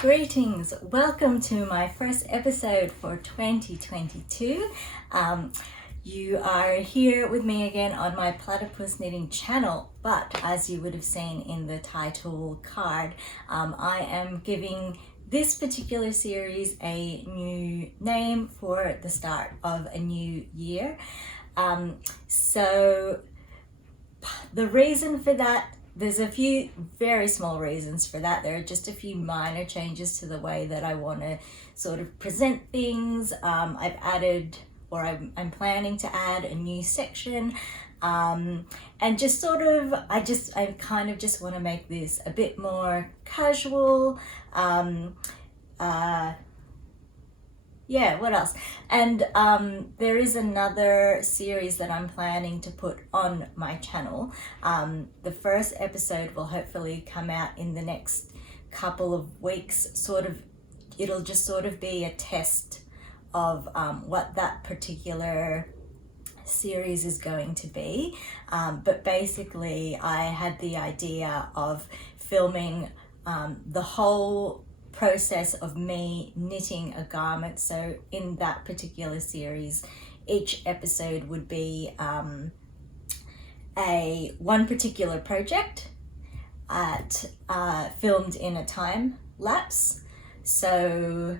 Greetings, welcome to my first episode for 2022. You are here with me again on my platypus knitting channel, but as you would have seen in the title card, I am giving this particular series a new name for the start of a new year. So the reason for that, there's a few very small reasons for that. There are just a few minor changes to the way that I want to sort of present things. I've added, or I'm planning to add a new section, and just sort of, I kind of just want to make this a bit more casual. Yeah, what else? And there is another series that I'm planning to put on my channel. The first episode will hopefully come out in the next couple of weeks. It'll just sort of be a test of what that particular series is going to be. But basically, I had the idea of filming the whole process of me knitting a garment. So in that particular series, each episode would be one particular project filmed in a time lapse. So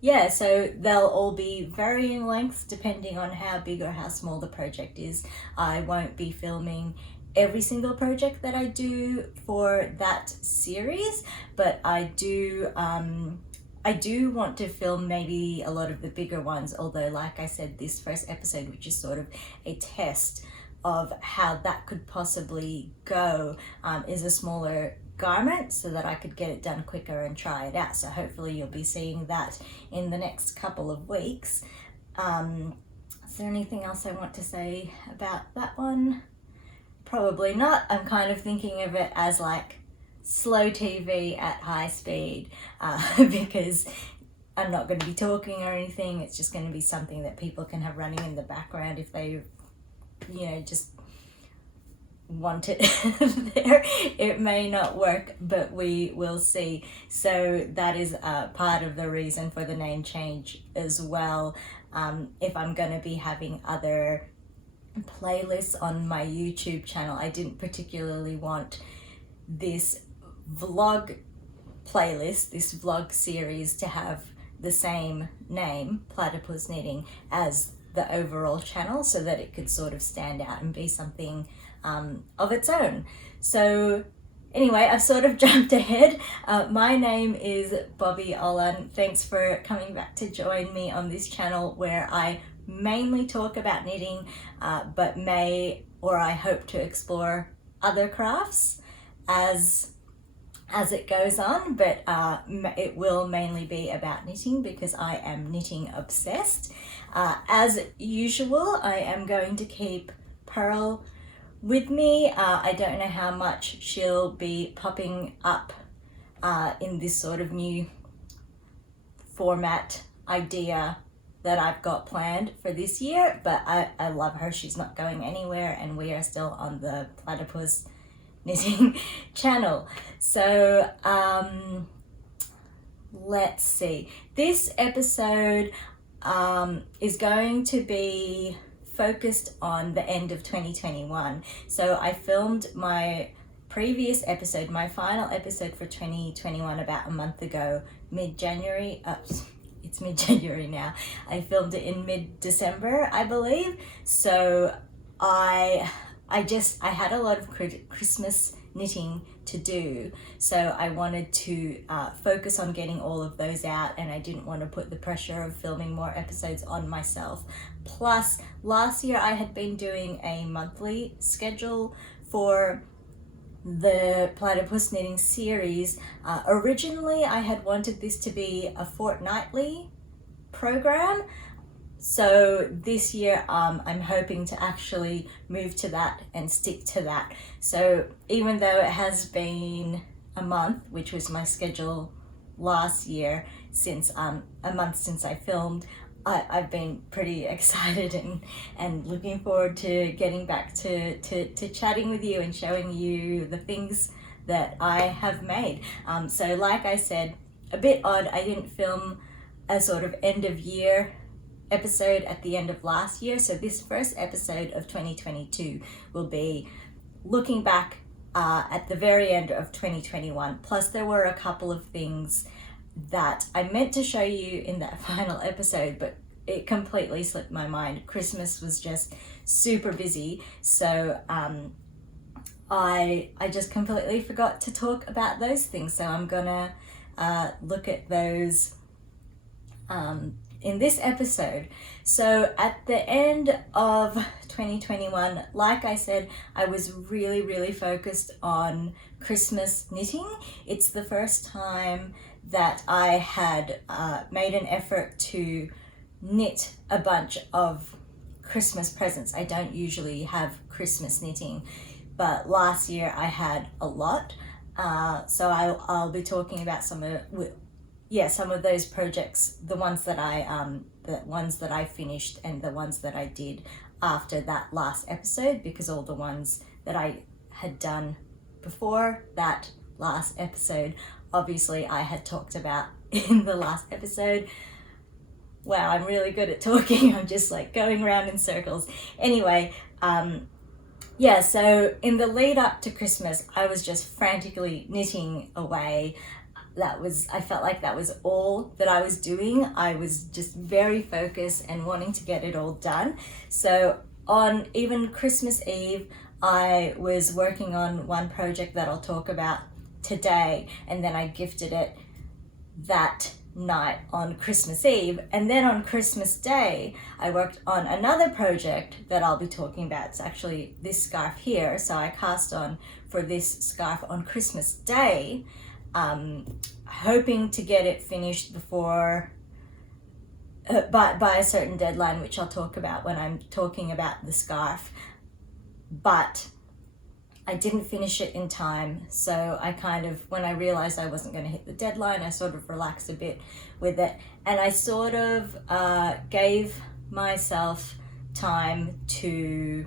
yeah, so they'll all be varying lengths depending on how big or how small the project is. I won't be filming every single project that I do for that series, but I do want to film maybe a lot of the bigger ones, although like I said, this first episode, which is sort of a test of how that could possibly go, is a smaller garment so that I could get it done quicker and try it out. So hopefully you'll be seeing that in the next couple of weeks. Is there anything else I want to say about that one? Probably not. I'm kind of thinking of it as like slow TV at high speed, because I'm not going to be talking or anything. It's just going to be something that people can have running in the background if they, just want it there. It may not work, but we will see. So that is part of the reason for the name change as well. If I'm going to be having other playlists on my YouTube channel, I didn't particularly want this vlog playlist, this vlog series, to have the same name, Platypus Knitting, as the overall channel, so that it could sort of stand out and be something of its own. So anyway, I've sort of jumped ahead. My name is Bobby Olan. Thanks for coming back to join me on this channel where I mainly talk about knitting, but I hope to explore other crafts as it goes on, but it will mainly be about knitting because I am knitting obsessed. As usual, I am going to keep Pearl with me. I don't know how much she'll be popping up in this sort of new format idea that I've got planned for this year, but I love her. She's not going anywhere, and we are still on the Platypus Knitting channel. So let's see. This episode is going to be focused on the end of 2021. So I filmed my previous episode, my final episode for 2021, about a month ago, mid-January. It's mid-January now. I filmed it in mid-December, I believe. So I had a lot of Christmas knitting to do. So I wanted to focus on getting all of those out, and I didn't want to put the pressure of filming more episodes on myself. Plus, last year I had been doing a monthly schedule for the Platypus Knitting series. Originally, I had wanted this to be a fortnightly program. So this year, I'm hoping to actually move to that and stick to that. So even though it has been a month, which was my schedule last year, since a month since I filmed, I've been pretty excited and looking forward to getting back to chatting with you and showing you the things that I have made. So like I said, a bit odd. I didn't film a sort of end of year episode at the end of last year, so this first episode of 2022 will be looking back at the very end of 2021. Plus there were a couple of things that I meant to show you in that final episode, but it completely slipped my mind. Christmas was just super busy, so I just completely forgot to talk about those things. So I'm gonna look at those in this episode. So at the end of 2021, like I said, I was really focused on Christmas knitting. It's the first time that I had made an effort to knit a bunch of Christmas presents. I don't usually have Christmas knitting, but last year I had a lot. So I'll be talking about some of those projects, the ones that I finished and the ones that I did after that last episode, because all the ones that I had done before that last episode, obviously I had talked about in the last episode. Wow, I'm really good at talking. I'm just like going around in circles. Anyway, so in the lead up to Christmas, I was just frantically knitting away. I felt like that was all that I was doing. I was just very focused and wanting to get it all done. So on even Christmas Eve, I was working on one project that I'll talk about today, and then I gifted it that night on Christmas Eve. And then on Christmas Day, I worked on another project that I'll be talking about. It's actually this scarf here. So I cast on for this scarf on Christmas Day, hoping to get it finished before by a certain deadline, which I'll talk about when I'm talking about the scarf. But I didn't finish it in time, so I when I realized I wasn't going to hit the deadline, I sort of relaxed a bit with it, and I sort of gave myself time to,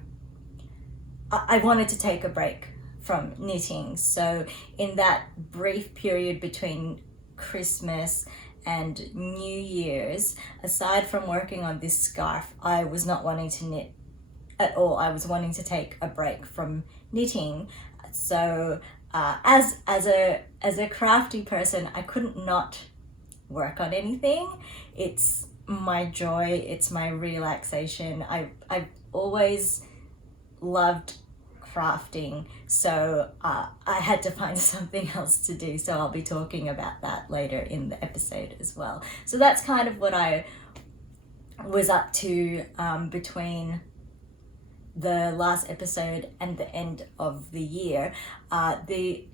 I wanted to take a break from knitting. So in that brief period between Christmas and New Year's, aside from working on this scarf, I was not wanting to knit at all. I was wanting to take a break from knitting. So as a crafty person, I couldn't not work on anything. It's my joy, it's my relaxation. I've always loved crafting, so I had to find something else to do. So I'll be talking about that later in the episode as well. So that's kind of what I was up to between the last episode and the end of the year. The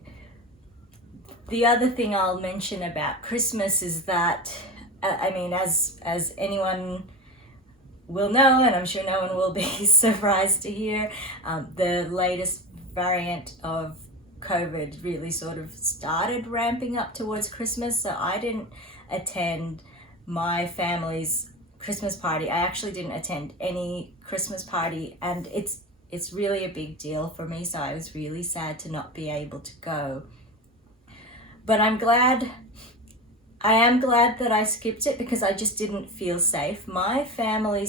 other thing I'll mention about Christmas is that, as anyone will know, and I'm sure no one will be surprised to hear, the latest variant of COVID really sort of started ramping up towards Christmas. So I didn't attend my family's Christmas party. I actually didn't attend any Christmas party, and it's really a big deal for me, so I was really sad to not be able to go. But I am glad that I skipped it, because I just didn't feel safe. My family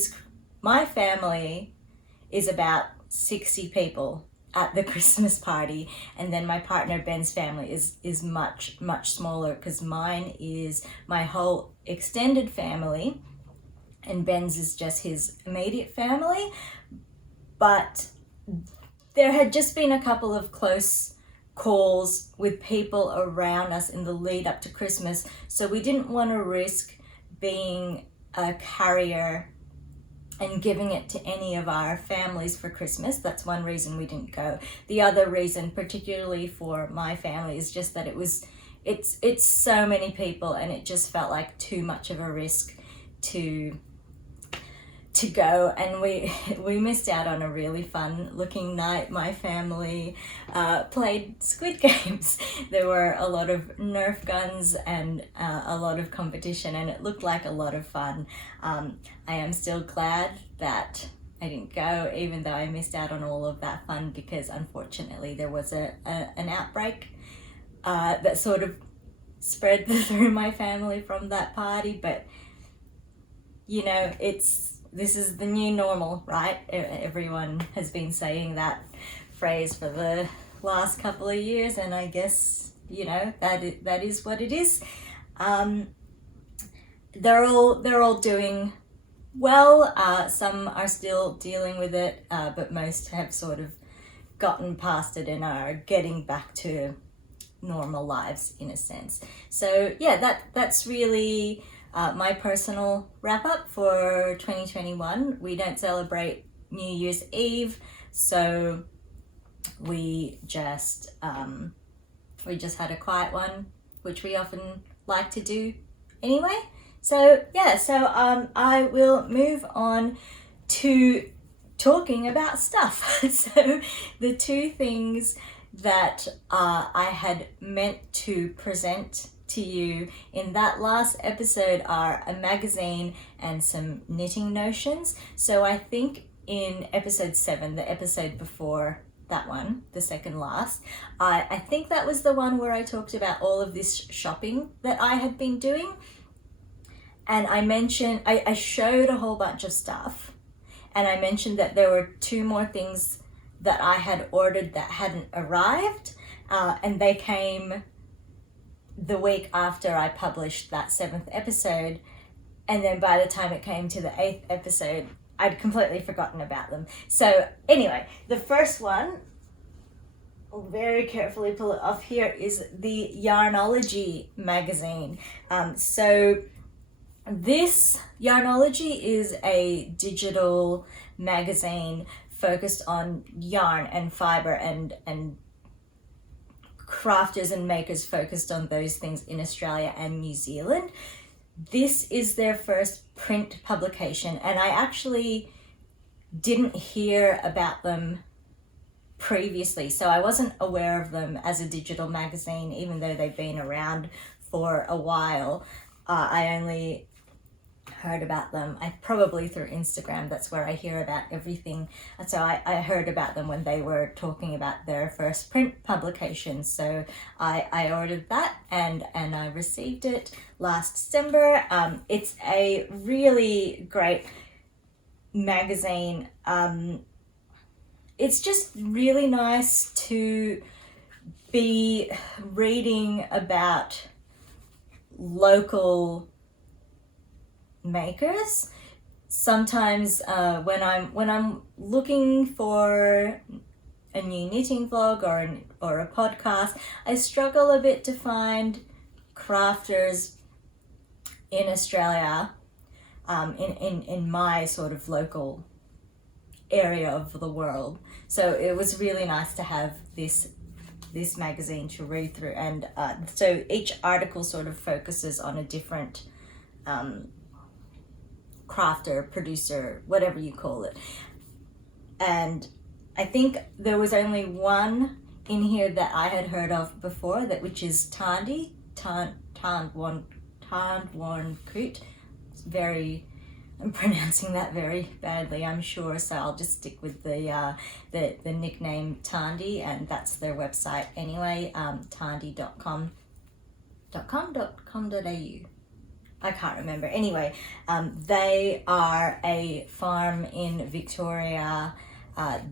is about 60 people at the Christmas party, and then my partner Ben's family is much smaller, because mine is my whole extended family and Ben's is just his immediate family. But there had just been a couple of close calls with people around us in the lead up to Christmas, so we didn't want to risk being a carrier and giving it to any of our families for Christmas. That's one reason we didn't go. The other reason, particularly for my family, is just that it's so many people, and it just felt like too much of a risk to go, and we missed out on a really fun looking night. My family played Squid Games. There were a lot of Nerf guns and a lot of competition, and it looked like a lot of fun. I am still glad that I didn't go, even though I missed out on all of that fun, because unfortunately there was an outbreak that sort of spread through my family from that party, but you know, this is the new normal, right? Everyone has been saying that phrase for the last couple of years, and I guess, you know, that is what it is. They're all doing well. Some are still dealing with it, but most have sort of gotten past it and are getting back to normal lives in a sense. So yeah, that's really my personal wrap up for 2021. We don't celebrate New Year's Eve, so we just had a quiet one, which we often like to do anyway. So yeah, I will move on to talking about stuff. So the two things that I had meant to present to you in that last episode are a magazine and some knitting notions. So I think in episode 7, the episode before that one, the second last, I think that was the one where I talked about all of this shopping that I had been doing. And I mentioned, I showed a whole bunch of stuff, and I mentioned that there were 2 more things that I had ordered that hadn't arrived, and they came the week after I published that 7th episode, and then by the time it came to the 8th episode, I'd completely forgotten about them. So anyway, the first one, I'll very carefully pull it off here, is the Yarnologie magazine. So this Yarnologie is a digital magazine focused on yarn and fiber and crafters and makers focused on those things in Australia and New Zealand. This is their first print publication, and I actually didn't hear about them previously, so I wasn't aware of them as a digital magazine, even though they've been around for a while. I only heard about them, probably through Instagram. That's where I hear about everything. And so I heard about them when they were talking about their first print publication. So I ordered that and I received it last December. It's a really great magazine. It's just really nice to be reading about local makers. Sometimes when I'm looking for a new knitting vlog or a podcast, I struggle a bit to find crafters in Australia, in my sort of local area of the world. So it was really nice to have this magazine to read through, and so each article sort of focuses on a different crafter, producer, whatever you call it. And I think there was only one in here that I had heard of before, which is Tandy, Tandwan Koot. It's I'm pronouncing that very badly, I'm sure, so I'll just stick with the nickname Tandy, and that's their website anyway, tandy.com.au. I can't remember. Anyway, they are a farm in Victoria.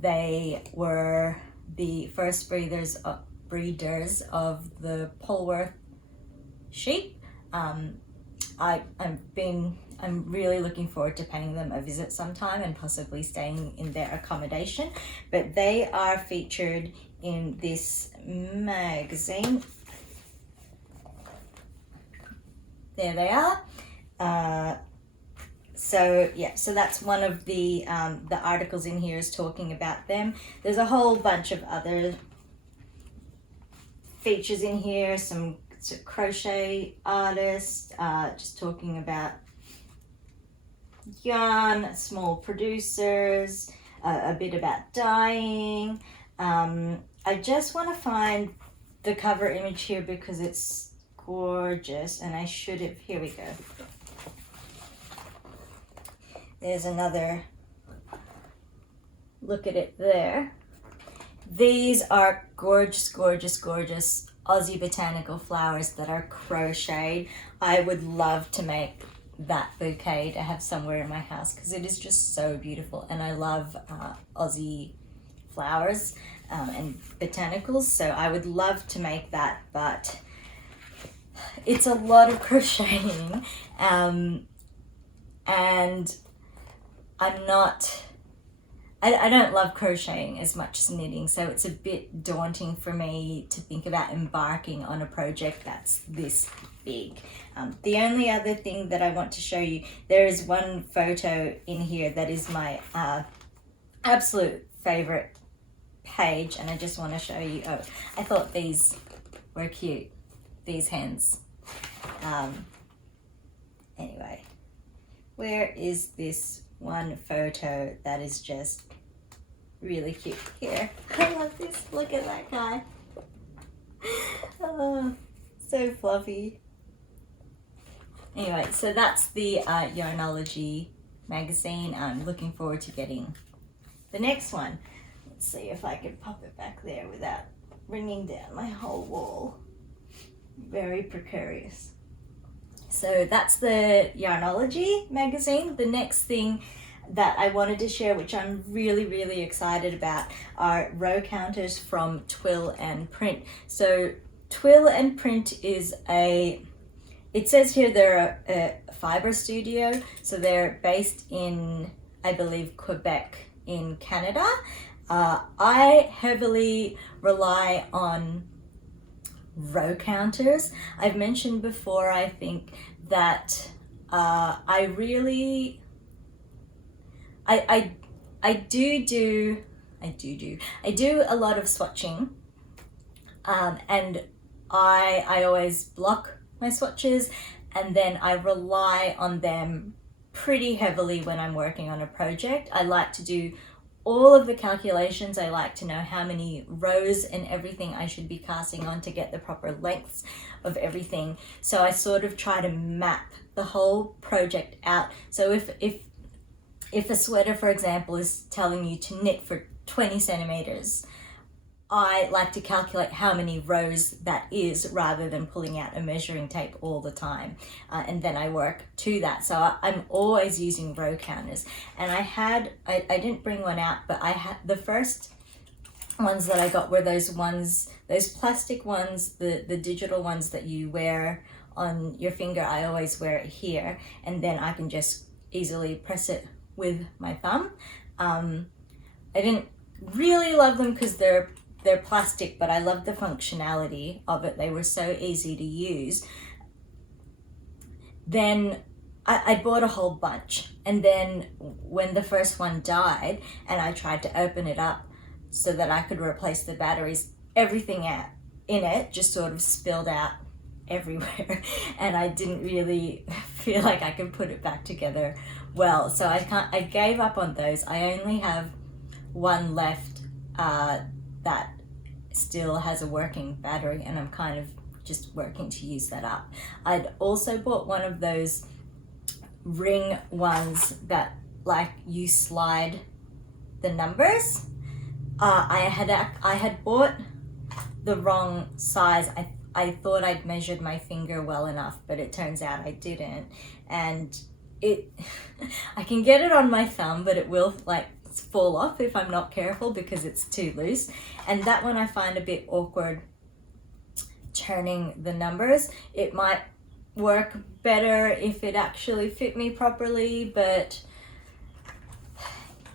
They were the first breeders of the Polworth sheep. I'm really looking forward to paying them a visit sometime and possibly staying in their accommodation. But they are featured in this magazine. There they are. So that's one of the articles in here is talking about them. There's a whole bunch of other features in here. Some crochet artists, just talking about yarn, small producers, a bit about dyeing. I just want to find the cover image here because it's gorgeous, and I should have, here we go. There's another look at it there. These are gorgeous, gorgeous, gorgeous Aussie botanical flowers that are crocheted. I would love to make that bouquet to have somewhere in my house because it is just so beautiful, and I love Aussie flowers and botanicals, so I would love to make that, but it's a lot of crocheting, and I don't love crocheting as much as knitting, so it's a bit daunting for me to think about embarking on a project that's this big. The only other thing that I want to show you, there is one photo in here that is my absolute favorite page, and I just want to show you. Oh, I thought these were cute, these hens. Anyway, where is this one photo that is just really cute? Here, I love this. Look at that guy. Oh, so fluffy. Anyway, so that's the Yarnologie magazine. I'm looking forward to getting the next one. Let's see if I can pop it back there without bringing down my whole wall. Very precarious. So that's the Yarnologie magazine. The next thing that I wanted to share, which I'm really, really excited about, are row counters from Twill and Print. So Twill and Print is it says here they're a fiber studio. So they're based in, I believe, Quebec in Canada. I heavily rely on row counters. I've mentioned before, I think, that I do a lot of swatching, and I always block my swatches, and then I rely on them pretty heavily when I'm working on a project. I like to do all of the calculations. I like to know how many rows and everything I should be casting on to get the proper lengths of everything. So I sort of try to map the whole project out. So if a sweater, for example, is telling you to knit for 20 centimeters, I like to calculate how many rows that is rather than pulling out a measuring tape all the time. And then I work to that. So I'm always using row counters. And I didn't bring one out, but I had the first ones that I got were those plastic ones, the digital ones that you wear on your finger. I always wear it here, and then I can just easily press it with my thumb. I didn't really love them because they're plastic, but I love the functionality of it. They were so easy to use. Then I bought a whole bunch, and then when the first one died and I tried to open it up so that I could replace the batteries, everything in it just sort of spilled out everywhere, and I didn't really feel like I could put it back together well. So I gave up on those. I only have one left that still has a working battery, and I'm kind of just working to use that up. I'd also bought one of those ring ones that like you slide the numbers. I had bought the wrong size. I thought I'd measured my finger well enough, but it turns out I didn't, and I can get it on my thumb, but it will like fall off if I'm not careful because it's too loose. And that one I find a bit awkward turning the numbers. It might work better if it actually fit me properly, but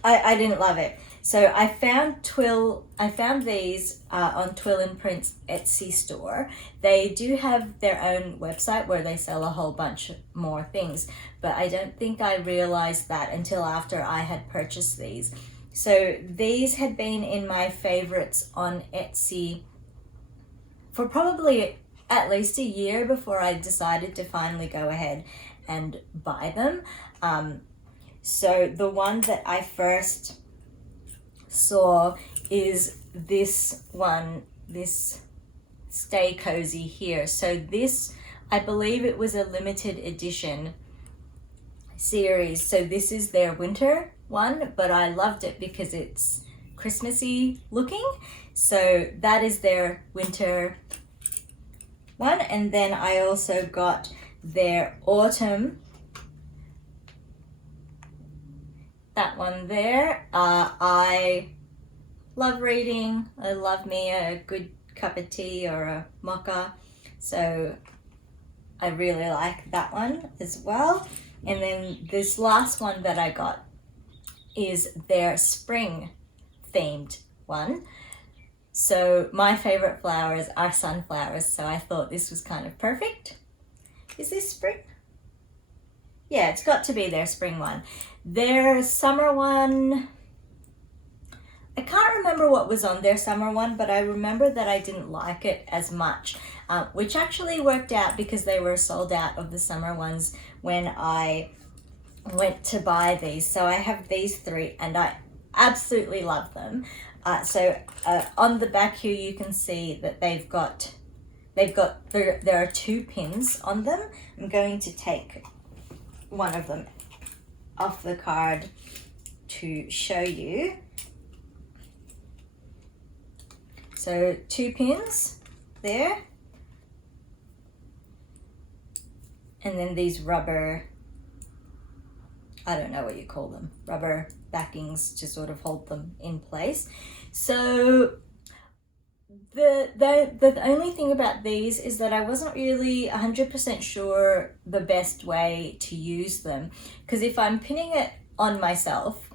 I didn't love it. So I found these on Twill and Print's Etsy store. They do have their own website where they sell a whole bunch more things, but I don't think I realized that until after I had purchased these. So these had been in my favorites on Etsy for probably at least a year before I decided to finally go ahead and buy them. So the one that I first saw is this one, this Stay Cozy here. So this, I believe it was a limited edition series. So this is their winter one, but I loved it because it's Christmassy looking. So that is their winter one, and then I also got their autumn, that one there. I love reading. I love me a good cup of tea or a mocha, so I really like that one as well. And then this last one that I got is their spring themed one. So my favorite flowers are sunflowers, so I thought this was kind of perfect. Is this spring? Yeah, it's got to be their spring one. Their summer one, I can't remember what was on their summer one, but I remember that I didn't like it as much, which actually worked out because they were sold out of the summer ones when I went to buy these. So I have these three and I absolutely love them. On the back here you can see that there are 2 pins on them. I'm going to take one of them off the card to show you. So 2 pins there, and then these rubber, I don't know what you call them, rubber backings to sort of hold them in place. So the only thing about these is that I wasn't really 100% sure the best way to use them, because if I'm pinning it on myself,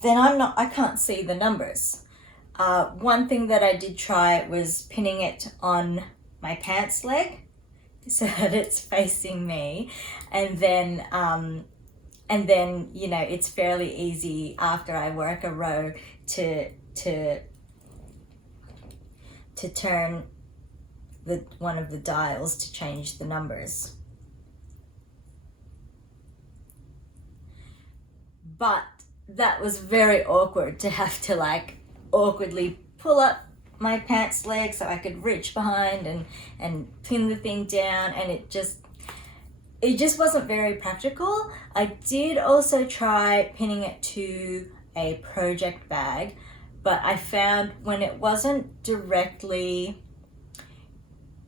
then I can't see the numbers. One thing that I did try was pinning it on my pants leg so that it's facing me, and then you know, it's fairly easy after I work a row to turn one of the dials to change the numbers. But that was very awkward to have to like awkwardly pull up my pants leg so I could reach behind and pin the thing down, and it just wasn't very practical. I did also try pinning it to a project bag, but I found when it wasn't directly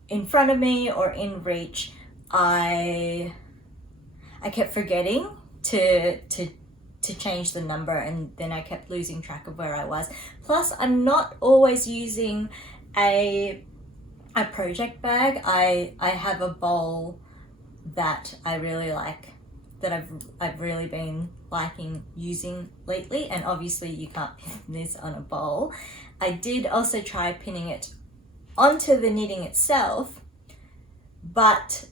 in front of me or in reach, I kept forgetting to change the number, and then I kept losing track of where I was. Plus, I'm not always using a project bag. I have a bowl that I really like, that I've really been liking using lately, and obviously you can't pin this on a bowl. I did also try pinning it onto the knitting itself, but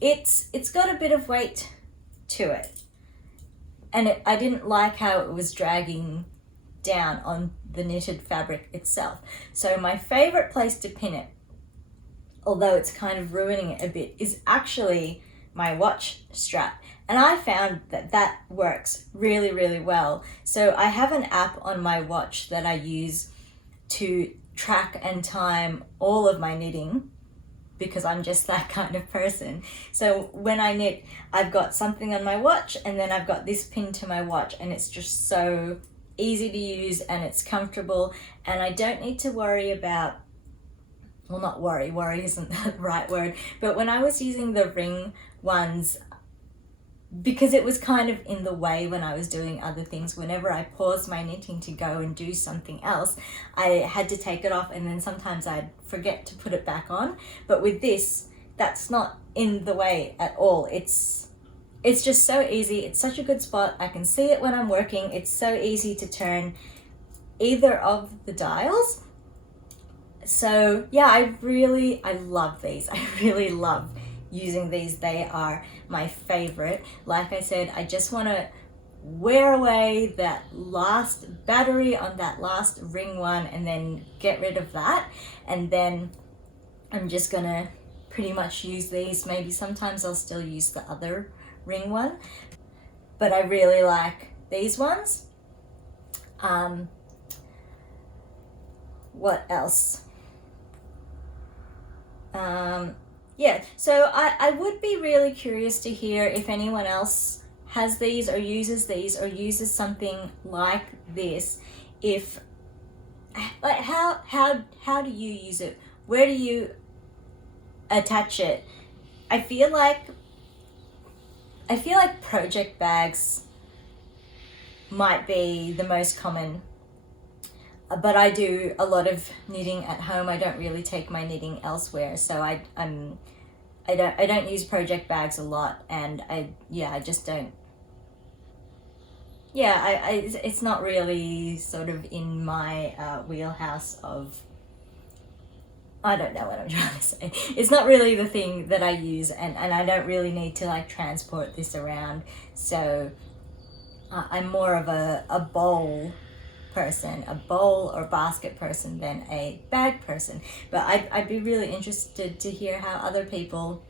it's got a bit of weight to it, and I didn't like how it was dragging down on the knitted fabric itself. So my favorite place to pin it, although it's kind of ruining it a bit, is actually my watch strap. And I found that that works really, really well. So I have an app on my watch that I use to track and time all of my knitting, because I'm just that kind of person. So when I knit, I've got something on my watch, and then I've got this pinned to my watch, and it's just so easy to use, and it's comfortable, and I don't need to worry about, well, not worry isn't the right word, but when I was using the ring ones, because it was kind of in the way when I was doing other things, whenever I paused my knitting to go and do something else, I had to take it off, and then sometimes I'd forget to put it back on. But with this, that's not in the way at all. It's just so easy. It's such a good spot. I can see it when I'm working. It's so easy to turn either of the dials. So yeah, I love these. I really love using these. They are my favorite. Like I said, I just want to wear away that last battery on that last ring one and then get rid of that, and then I'm just gonna pretty much use these. Maybe sometimes I'll still use the other ring one, but I really like these ones. What else? Yeah, so I would be really curious to hear if anyone else has these or uses something like this. If, like, how do you use it? Where do you attach it. I feel like project bags might be the most common, but I do a lot of knitting at home. I don't really take my knitting elsewhere, so I don't use project bags a lot, and I just don't. Yeah, it's not really sort of in my wheelhouse of. I don't know what I'm trying to say. It's not really the thing that I use, and I don't really need to like transport this around. So I'm more of a bowl person, a bowl or basket person than a bag person. But I'd be really interested to hear how other people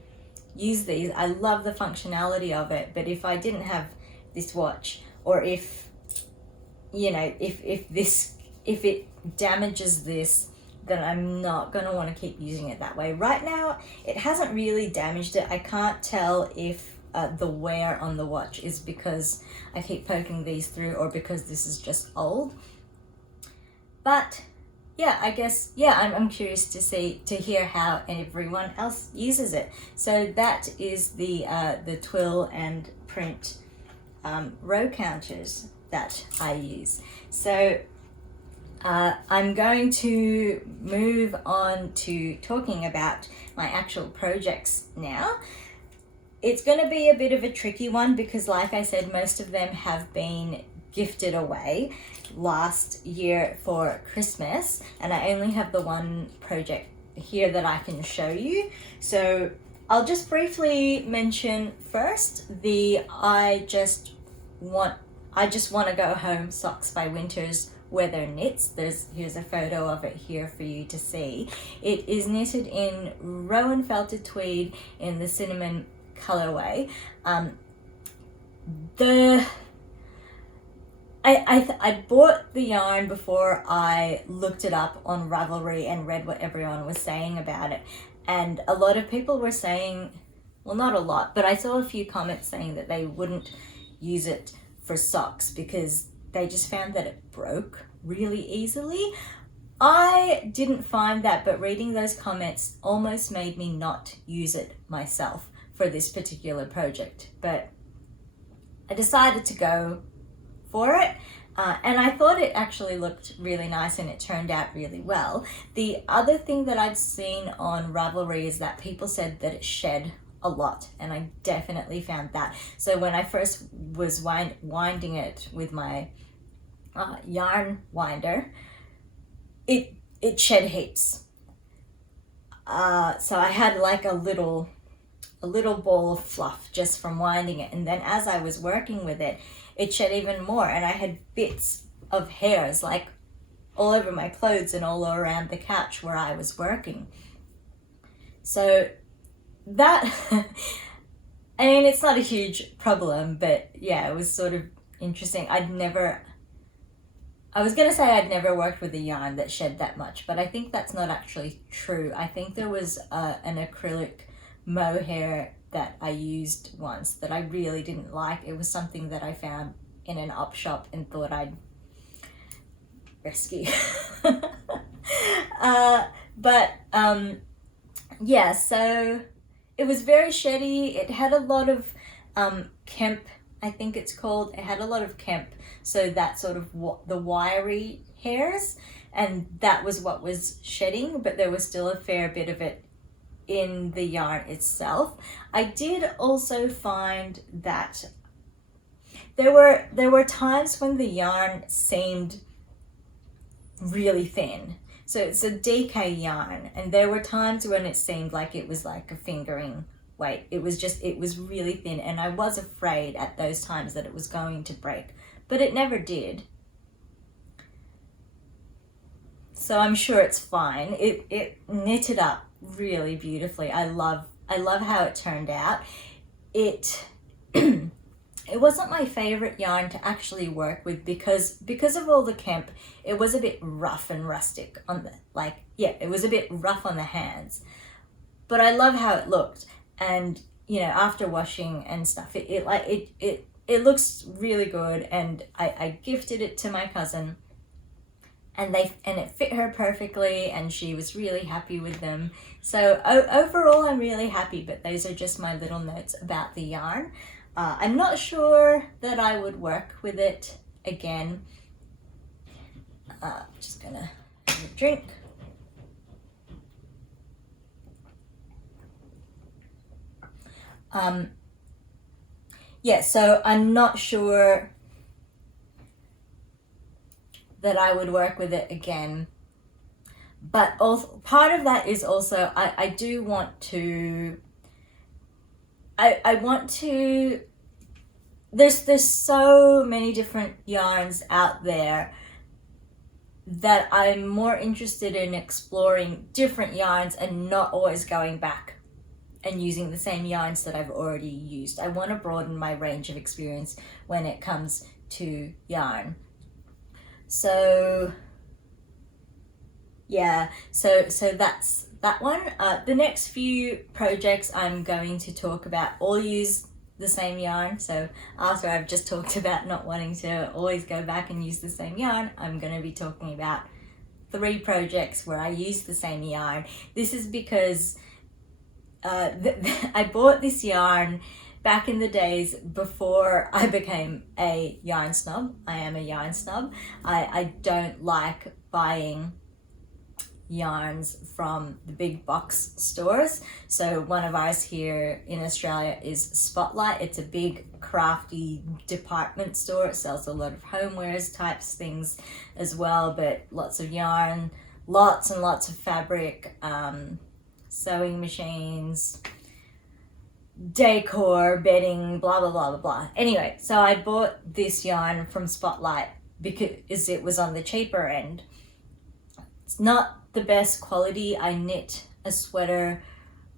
use these. I love the functionality of it, but if I didn't have this watch, or if, you know, if it damages this, then I'm not going to want to keep using it that way. Right now, it hasn't really damaged it. I can't tell if the wear on the watch is because I keep poking these through or because this is just old. But yeah, I guess, yeah, I'm curious to hear how everyone else uses it. So that is the Twill and Print row counters that I use. So I'm going to move on to talking about my actual projects now. It's going to be a bit of a tricky one because, like I said, most of them have been gifted away last year for Christmas, and I only have the one project here that I can show you. So I'll just briefly mention first the I just want to go home socks by Winters Weather Knits. Here's a photo of it here for you to see. It is knitted in Rowan felted tweed in the cinnamon colorway. I bought the yarn before I looked it up on Ravelry and read what everyone was saying about it, and a lot of people were saying, well, not a lot, but I saw a few comments saying that they wouldn't use it for socks because they just found that it broke really easily. I didn't find that, but reading those comments almost made me not use it myself for this particular project. But I decided to go for it, and I thought it actually looked really nice and it turned out really well. The other thing that I'd seen on Ravelry is that people said that it shed a lot, and I definitely found that. So when I first was winding it with my yarn winder, it shed heaps. So I had like a little ball of fluff just from winding it, and then as I was working with it, it shed even more, and I had bits of hairs like all over my clothes and all around the couch where I was working. So that, I mean, it's not a huge problem, but yeah, it was sort of interesting. I was going to say I'd never worked with a yarn that shed that much, but I think that's not actually true. I think there was an acrylic mohair that I used once that I really didn't like. It was something that I found in an op shop and thought I'd rescue. Yeah, so it was very sheddy. It had a lot of kemp, I think it's called. It had a lot of kemp, so that sort of the wiry hairs, and that was what was shedding, but there was still a fair bit of it in the yarn itself. I did also find that there were times when the yarn seemed really thin. So it's a DK yarn, and there were times when it seemed like it was like a fingering weight. It was really thin, and I was afraid at those times that it was going to break, but it never did. So I'm sure it's fine. It knitted up really beautifully. I love how it turned out. It it wasn't my favorite yarn to actually work with because of all the kemp. It was a bit rough and rustic on the, it was a bit rough on the hands, but I love how it looked. And you know, after washing and stuff, it looks really good. And I gifted it to my cousin, and it fit her perfectly, and she was really happy with them. So overall I'm really happy, but those are just my little notes about the yarn. I'm not sure that I would work with it again. Just gonna have a drink. Yeah, so I'm not sure that I would work with it again. But also, part of that is also I do want to. I want to. There's so many different yarns out there that I'm more interested in exploring different yarns and not always going back and using the same yarns that I've already used. I want to broaden my range of experience when it comes to yarn. So yeah, so that's that one. The next few projects I'm going to talk about all use the same yarn. So after I've just talked about not wanting to always go back and use the same yarn, I'm going to be talking about 3 projects where I use the same yarn. This is because I bought this yarn back in the days before I became a yarn snob. I am a yarn snob. I don't like buying yarns from the big box stores. So one of ours here in Australia is Spotlight. It's a big crafty department store. It sells a lot of homewares types things as well, but lots of yarn, lots and lots of fabric, sewing machines, decor, bedding, blah blah blah blah blah. Anyway, so I bought this yarn from Spotlight because it was on the cheaper end. It's not the best quality. I knit a sweater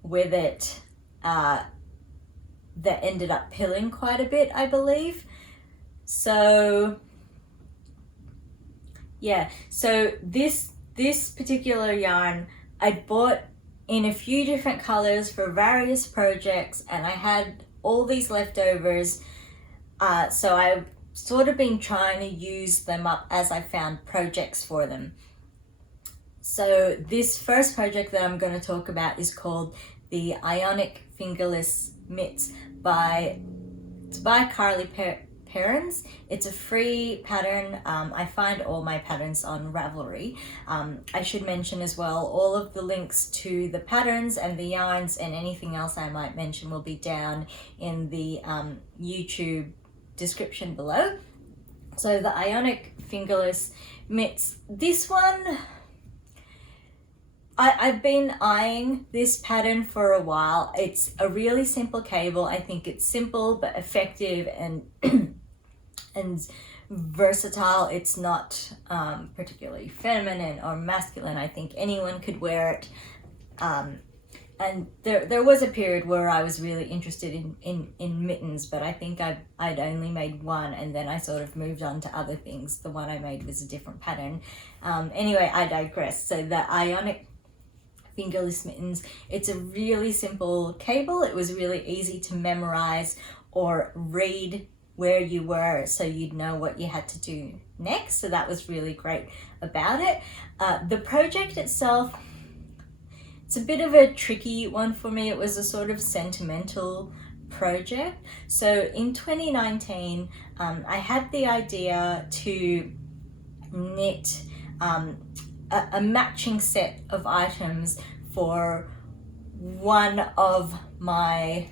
with it that ended up pilling quite a bit, I believe. So yeah, so this particular yarn I bought in a few different colors for various projects, and I had all these leftovers, so I've sort of been trying to use them up as I found projects for them. So this first project that I'm going to talk about is called the Ionic Fingerless Mitts by Carly Perrins. It's a free pattern. I find all my patterns on Ravelry. I should mention as well, all of the links to the patterns and the yarns and anything else I might mention will be down in the YouTube description below. So the Ionic Fingerless Mitts, this one, I've been eyeing this pattern for a while. It's a really simple cable. I think it's simple but effective and and versatile. It's not particularly feminine or masculine. I think anyone could wear it. And there was a period where I was really interested in mittens, but I think I'd only made one, and then I sort of moved on to other things. The one I made was a different pattern. Anyway, I digress. So the Ionic Fingerless Mittens, it's a really simple cable. It was really easy to memorize or read where you were so you'd know what you had to do next. So that was really great about it. The project itself, it's a bit of a tricky one for me. It was a sort of sentimental project. So in 2019, I had the idea to knit a matching set of items for one of my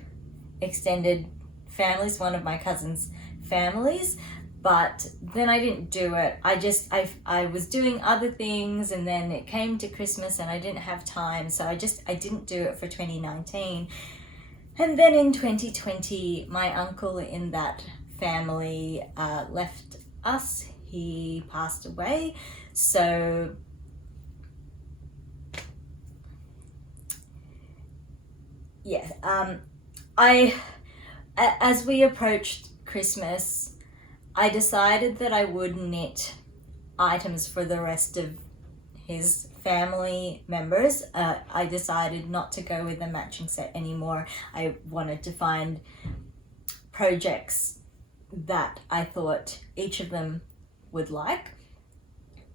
extended families, one of my cousins' families, but then I didn't do it. I was doing other things, and then it came to Christmas and I didn't have time, so I didn't do it for 2019. And then in 2020, my uncle in that family left us. He passed away, so yes, as we approached Christmas, I decided that I would knit items for the rest of his family members. I decided not to go with a matching set anymore. I wanted to find projects that I thought each of them would like.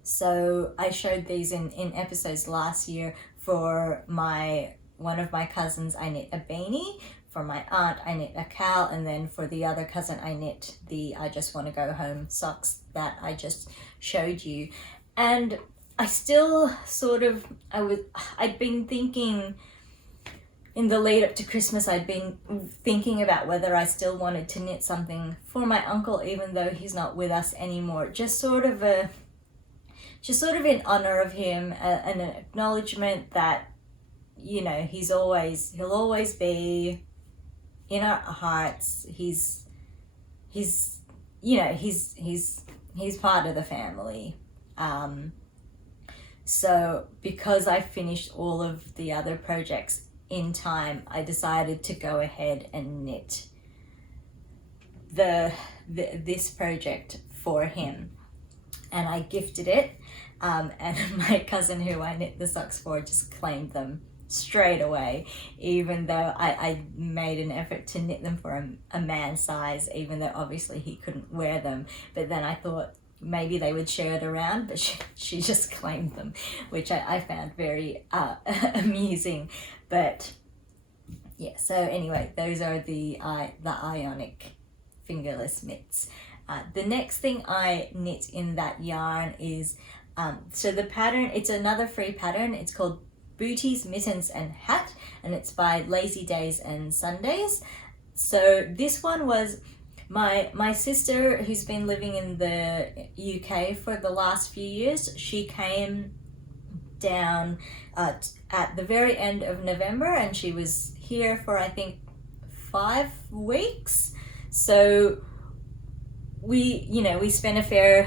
So I showed these in episodes last year. For one of my cousins, I knit a beanie. For my aunt, I knit a cowl, and then for the other cousin, I knit the I Just Want to Go Home socks that I just showed you. And I still I'd been thinking in the lead up to Christmas, I'd been thinking about whether I still wanted to knit something for my uncle, even though he's not with us anymore. Just sort of in honor of him, an acknowledgement that, you know, he'll always be in our hearts. He's part of the family. So because I finished all of the other projects in time, I decided to go ahead and knit this project for him, and I gifted it, and my cousin who I knit the socks for just claimed them straight away, even though I made an effort to knit them for a man size, even though obviously he couldn't wear them. But then I thought maybe they would share it around, but she just claimed them, which I found very amusing. But yeah, so anyway, those are the Ionic fingerless mitts. The next thing I knit in that yarn is, so the pattern, it's another free pattern. It's called Bootees, Mittens and Hat, and it's by Lazy Days and Sundays. So this one was my sister, who's been living in the UK for the last few years. She came down at the very end of November, and she was here for I think 5 weeks. So we spent a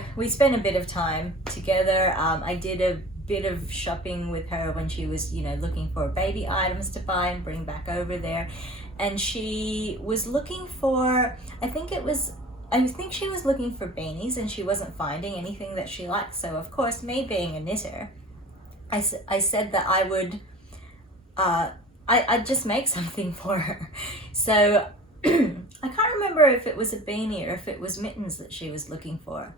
bit of time together. I did a bit of shopping with her when she was, looking for baby items to buy and bring back over there. And she was looking for, I think she was looking for beanies, and she wasn't finding anything that she liked. So of course, me being a knitter, I said that I would, I'd just make something for her. So I can't remember if it was a beanie or if it was mittens that she was looking for.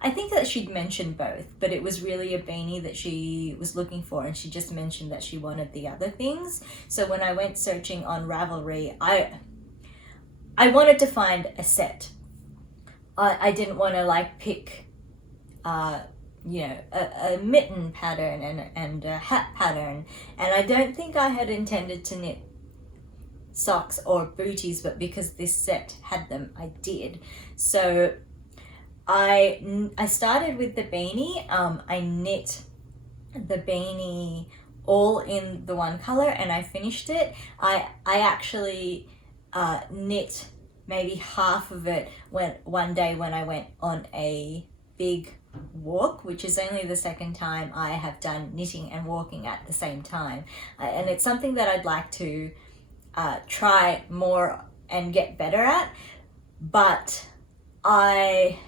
I think that she'd mentioned both, but it was really a beanie that she was looking for, and she just mentioned that she wanted the other things. So when I went searching on Ravelry, I wanted to find a set. I didn't want to pick a mitten pattern and a hat pattern, and I don't think I had intended to knit socks or booties, but because this set had them, I did. So I started with the beanie. I knit the beanie all in the one color, and I finished it. I actually knit maybe half of it one day when I went on a big walk, which is only the second time I have done knitting and walking at the same time. And it's something that I'd like to try more and get better at, but at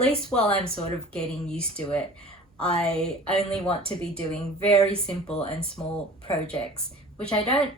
least while I'm sort of getting used to it, I only want to be doing very simple and small projects, which I don't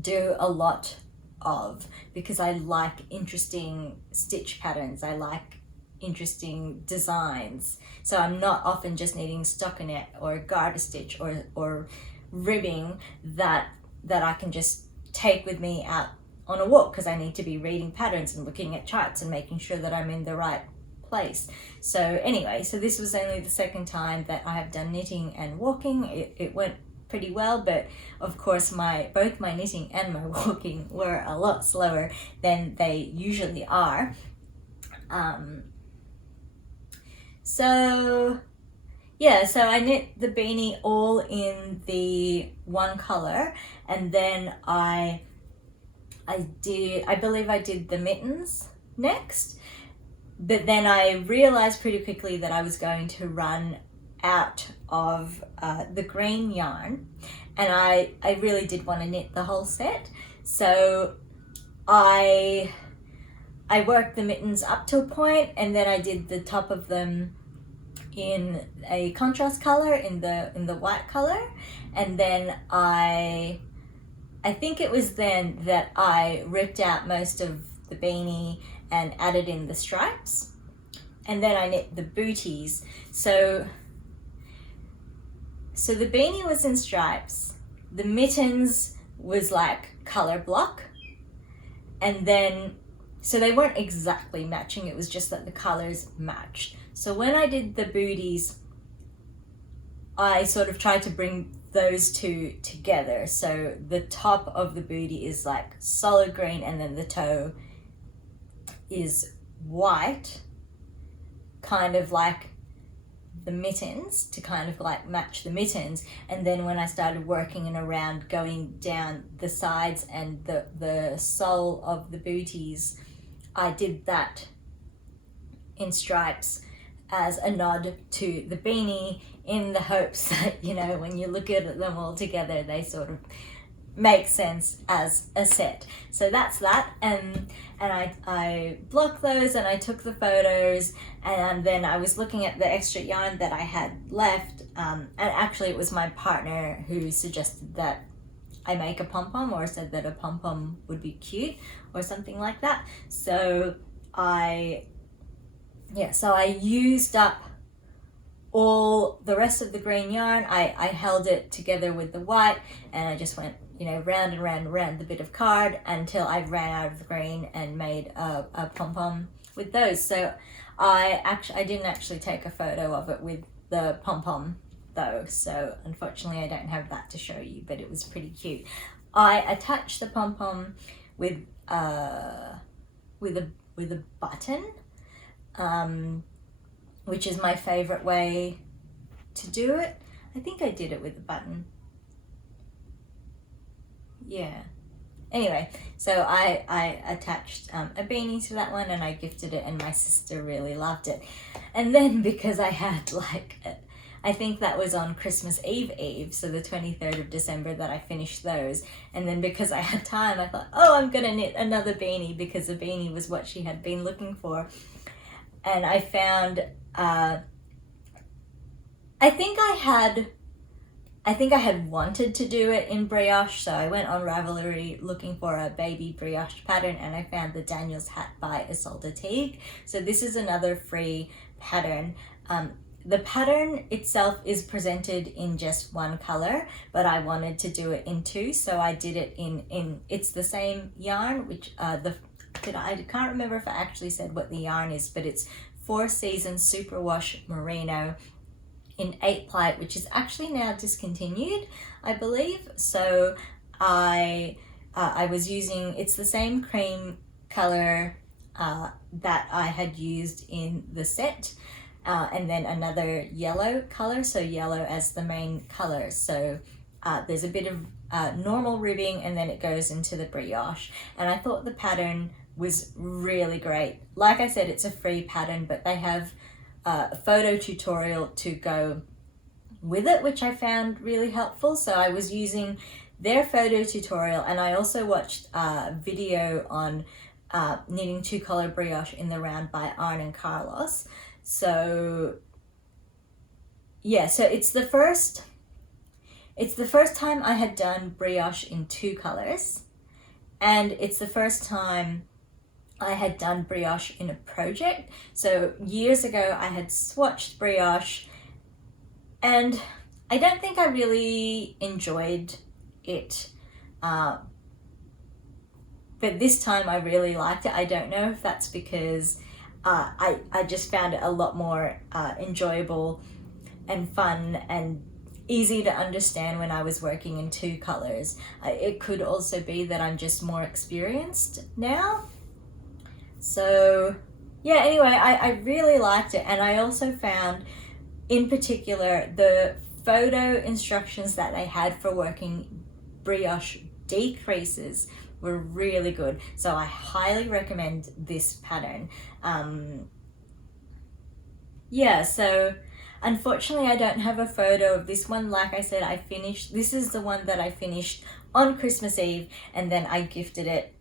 do a lot of, because I like interesting stitch patterns. I like interesting designs. So I'm not often just knitting stockinette or garter stitch or ribbing that I can just take with me out on a walk, because I need to be reading patterns and looking at charts and making sure that I'm in the right place. So anyway, so this was only the second time that I have done knitting and walking. It went pretty well, but of course both my knitting and my walking were a lot slower than they usually are. So I knit the beanie all in the one color, and then I believe I did the mittens next, but then I realized pretty quickly that I was going to run out of the green yarn, and I really did want to knit the whole set. So I worked the mittens up to a point, and then I did the top of them in a contrast color, in the white color, and then I think it was then that I ripped out most of the beanie and added in the stripes. and then I knit the booties. So the beanie was in stripes, the mittens was like color block, and then, so they weren't exactly matching, it was just that the colors matched. So when I did the booties, I sort of tried to bring those two together. So the top of the booty is like solid green, and then the toe is white, kind of like the mittens, to kind of like match the mittens. And then when I started working in around going down the sides and the sole of the booties, I did that in stripes as a nod to the beanie, in the hopes that, you know, when you look at them all together, they sort of make sense as a set. So that's that. And I blocked those and I took the photos, and then I was looking at the extra yarn that I had left, and actually it was my partner who suggested that I make a pom-pom, or said that a pom-pom would be cute or something like that. So I used up all the rest of the green yarn. I held it together with the white, and I just went, you know, round and round and round the bit of card until I ran out of the green and made a pom-pom with those. So I didn't actually take a photo of it with the pom-pom though, so unfortunately I don't have that to show you, but it was pretty cute. I attached the pom-pom with a button, which is my favorite way to do it. I think I did it with a button. Yeah. Anyway, so I attached a beanie to that one, and I gifted it, and my sister really loved it. And then because I had like, I think that was on Christmas Eve, so the 23rd of December that I finished those. And then because I had time, I thought, oh, I'm gonna knit another beanie, because the beanie was what she had been looking for. And I found, I think I had wanted to do it in brioche, so I went on Ravelry looking for a baby brioche pattern, and I found the Daniel's Hat by Isolde Teague. So this is another free pattern. The pattern itself is presented in just one color, but I wanted to do it in two, so I did it in it's the same yarn, which I can't remember if I actually said what the yarn is, but it's 4 Seasons Superwash Merino in 8-ply, which is actually now discontinued, I believe. So I was using, it's the same cream color that I had used in the set, and then another yellow color, so yellow as the main color. So there's a bit of normal ribbing, and then it goes into the brioche. And I thought the pattern was really great. Like I said, it's a free pattern, but they have a photo tutorial to go with it, which I found really helpful. So I was using their photo tutorial, and I also watched a video on knitting 2-color brioche in the round by Arne and Carlos. So yeah, so it's the first time I had done brioche in 2 colors, and it's the first time I had done brioche in a project. So years ago I had swatched brioche, and I don't think I really enjoyed it, but this time I really liked it. I don't know if that's because I just found it a lot more enjoyable and fun and easy to understand when I was working in 2 colors. It could also be that I'm just more experienced now. So yeah, anyway, I really liked it. And I also found, in particular, the photo instructions that they had for working brioche decreases were really good. So I highly recommend this pattern. Yeah, so unfortunately I don't have a photo of this one. Like I said, this is the one that I finished on Christmas Eve, and then I gifted it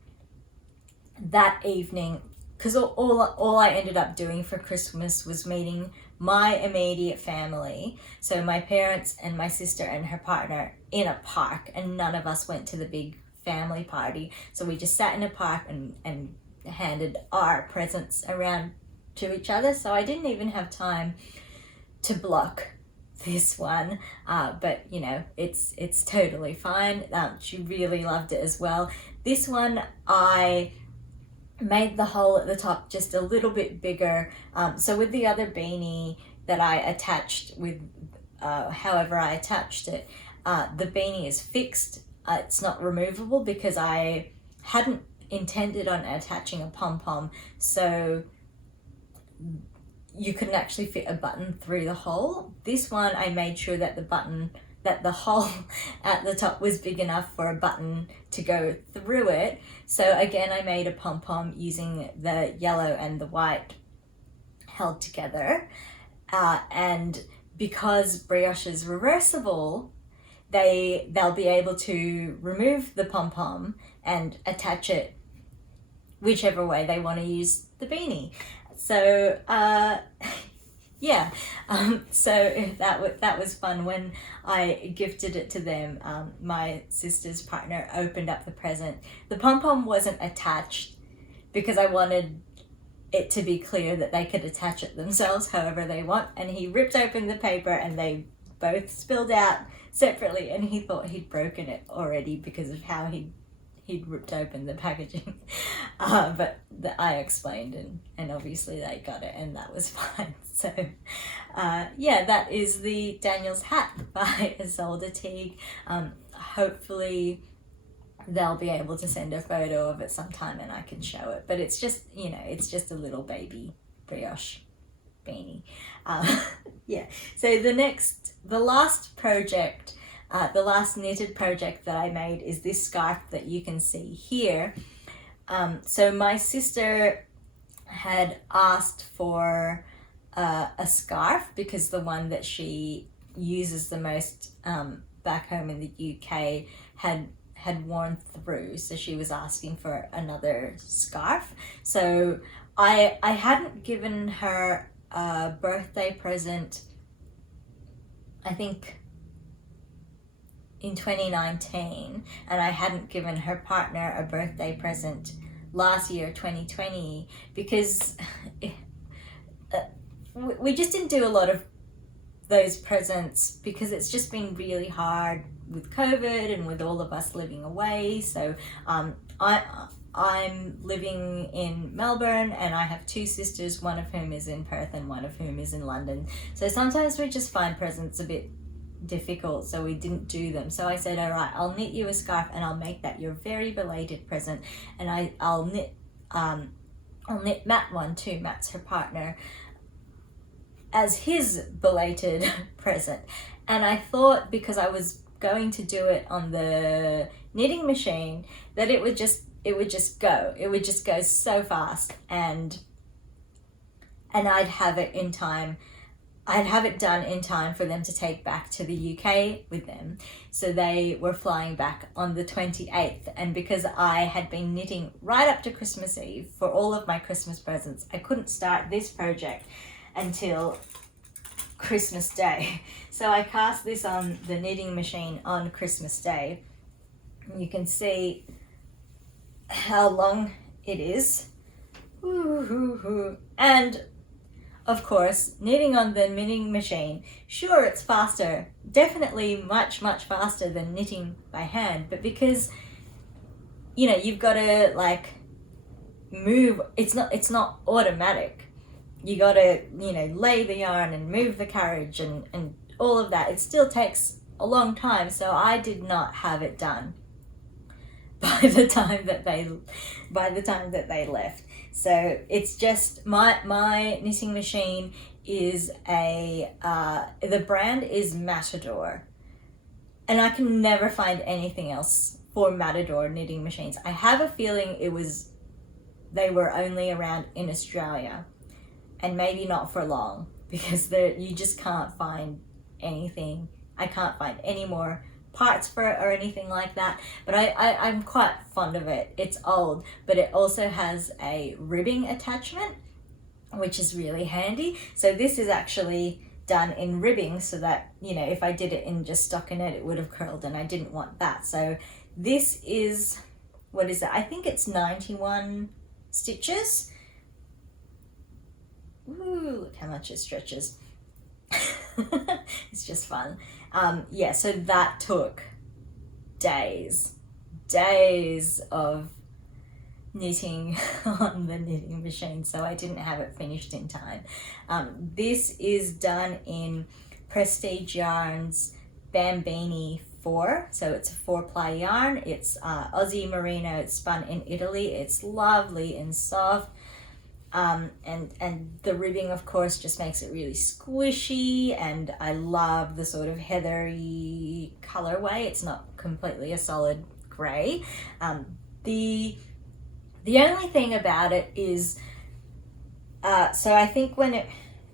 that evening, because all I ended up doing for Christmas was meeting my immediate family, so my parents and my sister and her partner, in a park, and none of us went to the big family party. So we just sat in a park and handed our presents around to each other, so I didn't even have time to block this one, but you know, it's totally fine. She really loved it as well. This one I made the hole at the top just a little bit bigger, so with the other beanie that I attached with however I attached it, the beanie is fixed. It's not removable because I hadn't intended on attaching a pom-pom, so you couldn't actually fit a button through the hole. This one I made sure that the hole at the top was big enough for a button to go through it. So again, I made a pom-pom using the yellow and the white held together, and because brioche is reversible, they'll be able to remove the pom-pom and attach it whichever way they want to use the beanie. So yeah, so that was fun. When I gifted it to them, my sister's partner opened up the present. The pom-pom wasn't attached because I wanted it to be clear that they could attach it themselves however they want, and he ripped open the paper and they both spilled out separately, and he thought he'd broken it already because of how he'd ripped open the packaging. But I explained, and obviously they got it, and that was fine. So yeah, that is the Daniel's hat by Isolde Teague. Hopefully they'll be able to send a photo of it sometime and I can show it, but it's just, you know, it's just a little baby brioche beanie. Yeah, so the last project, the last knitted project that I made is this scarf that you can see here. So my sister had asked for a scarf because the one that she uses the most back home in the UK had worn through, so she was asking for another scarf. So I hadn't given her a birthday present, I think in 2019, and I hadn't given her partner a birthday present last year, 2020, because we just didn't do a lot of those presents because it's just been really hard with COVID and with all of us living away. So I'm living in Melbourne and I have two sisters, one of whom is in Perth and one of whom is in London. So sometimes we just find presents a bit difficult, so we didn't do them. So I said, all right, I'll knit you a scarf and I'll make that your very belated present, and I'll knit Matt one too. Matt's her partner, as his belated present. And I thought, because I was going to do it on the knitting machine, that it would just go so fast, and I'd have it in time. I'd have it done in time for them to take back to the UK with them. So they were flying back on the 28th. And because I had been knitting right up to Christmas Eve for all of my Christmas presents, I couldn't start this project until Christmas Day. So I cast this on the knitting machine on Christmas Day. You can see how long it is. And of course, knitting on the knitting machine, sure, it's faster, definitely much faster than knitting by hand, but because, you know, you've got to like move, it's not automatic. You got to, you know, lay the yarn and move the carriage and all of that. It still takes a long time, so I did not have it done by the time that they left. So it's just my knitting machine is the brand is Matador, and I can never find anything else for Matador knitting machines. I have a feeling they were only around in Australia, and maybe not for long, because you just can't find anything. I can't find any more parts for it or anything like that, but I'm quite fond of it. It's old, but it also has a ribbing attachment, which is really handy. So this is actually done in ribbing, so that, you know, if I did it in just stockinette, it would have curled, and I didn't want that. So this is, what is it? I think it's 91 stitches. ooh, look how much it stretches. It's just fun. Yeah, so that took days of knitting on the knitting machine, so I didn't have it finished in time. This is done in Prestige Yarns Bambini 4, so it's a 4-ply yarn. It's Aussie Merino. It's spun in Italy. It's lovely and soft, and the ribbing, of course, just makes it really squishy, and I love the sort of heathery colorway. It's not completely a solid gray. The only thing about it is, so I think when it,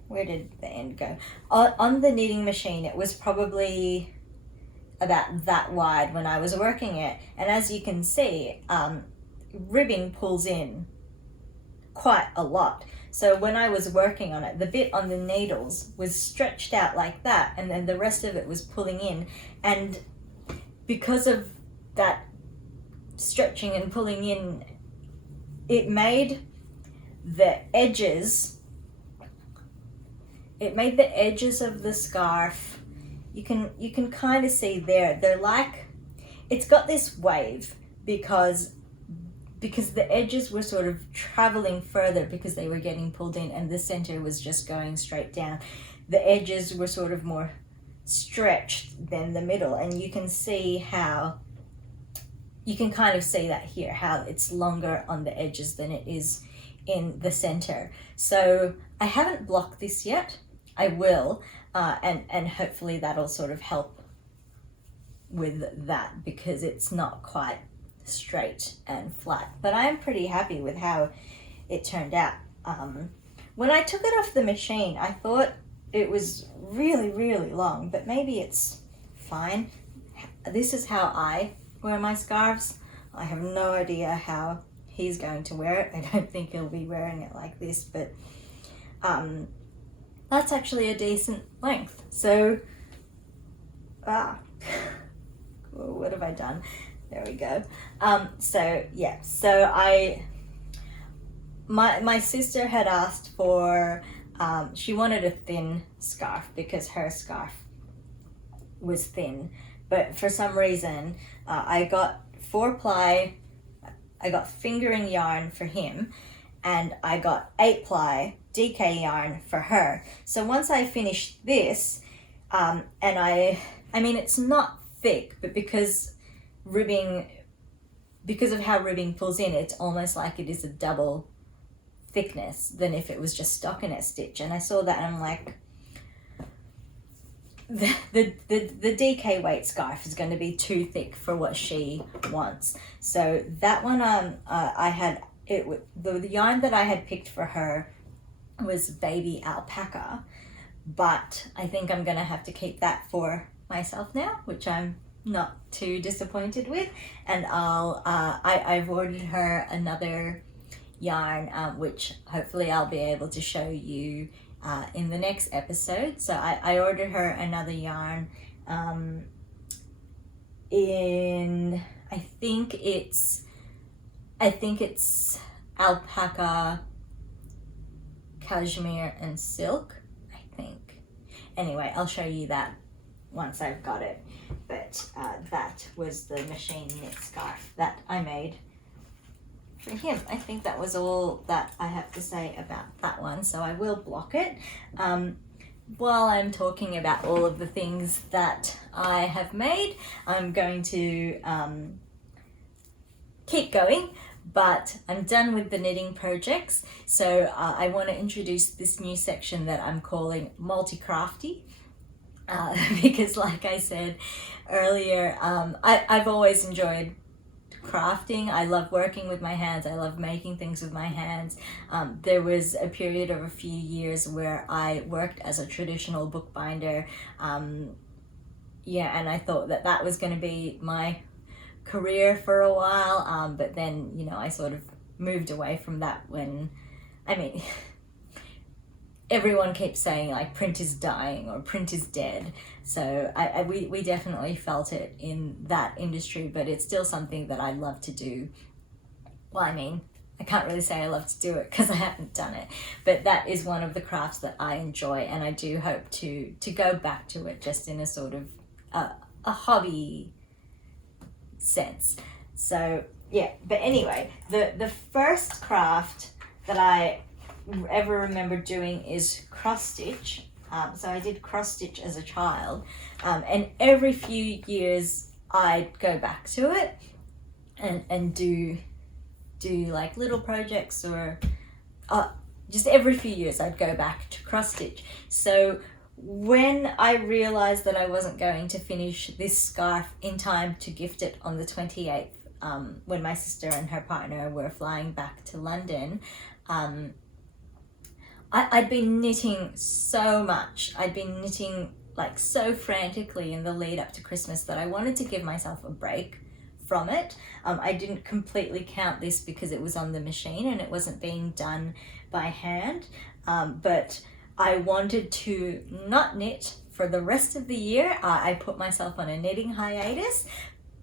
where did the end go? On the knitting machine, it was probably about that wide when I was working it. And as you can see, ribbing pulls in quite a lot. So when I was working on it, the bit on the needles was stretched out like that, and then the rest of it was pulling in. And because of that stretching and pulling in, it made the edges of the scarf, you can kind of see there, they're like, it's got this wave because the edges were sort of traveling further because they were getting pulled in, and the center was just going straight down. The edges were sort of more stretched than the middle, and you can see how, you can kind of see that here, how it's longer on the edges than it is in the center. So I haven't blocked this yet. I will, and hopefully that'll sort of help with that, because it's not quite straight and flat. But I'm pretty happy with how it turned out. When I took it off the machine, I thought it was really, really long, but maybe it's fine. This is how I wear my scarves. I have no idea how he's going to wear it. I don't think he'll be wearing it like this, but that's actually a decent length. So, what have I done? There we go. So yeah, so my sister had asked for, she wanted a thin scarf because her scarf was thin, but for some reason, I got 4-ply, I got fingering yarn for him, and I got 8-ply DK yarn for her. So once I finished this, and I mean, it's not thick, but because of how ribbing pulls in, it's almost like it is a double thickness than if it was just stockinette stitch. And I saw that and I'm like, the DK weight scarf is going to be too thick for what she wants. So that one, I had it. The yarn that I had picked for her was baby alpaca, but I think I'm going to have to keep that for myself now, which I'm not too disappointed with. And I've ordered her another yarn, which hopefully I'll be able to show you in the next episode. So I ordered her another yarn in, I think it's alpaca, cashmere and silk, I think. Anyway, I'll show you that once I've got it. But that was the machine knit scarf that I made for him. I think that was all that I have to say about that one, so I will block it. While I'm talking about all of the things that I have made, I'm going to keep going, but I'm done with the knitting projects. So I want to introduce this new section that I'm calling Multicrafty. Because like I said earlier, I've always enjoyed crafting. I love working with my hands. I love making things with my hands. There was a period of a few years where I worked as a traditional bookbinder. Yeah, and I thought that that was going to be my career for a while. But then, you know, I sort of moved away from that when, I mean, everyone keeps saying like print is dying or print is dead. So we definitely felt it in that industry, but it's still something that I love to do. Well, I mean, I can't really say I love to do it because I haven't done it, but that is one of the crafts that I enjoy, and I do hope to go back to it just in a sort of a hobby sense. So yeah, but anyway, the first craft that I ever remember doing is cross stitch. So I did cross stitch as a child, and every few years I'd go back to it and do like little projects, or just every few years I'd go back to cross stitch. So when I realized that I wasn't going to finish this scarf in time to gift it on the 28th, when my sister and her partner were flying back to London, I'd been knitting so much. I'd been knitting like so frantically in the lead up to Christmas that I wanted to give myself a break from it. I didn't completely count this because it was on the machine and it wasn't being done by hand, but I wanted to not knit for the rest of the year. I put myself on a knitting hiatus,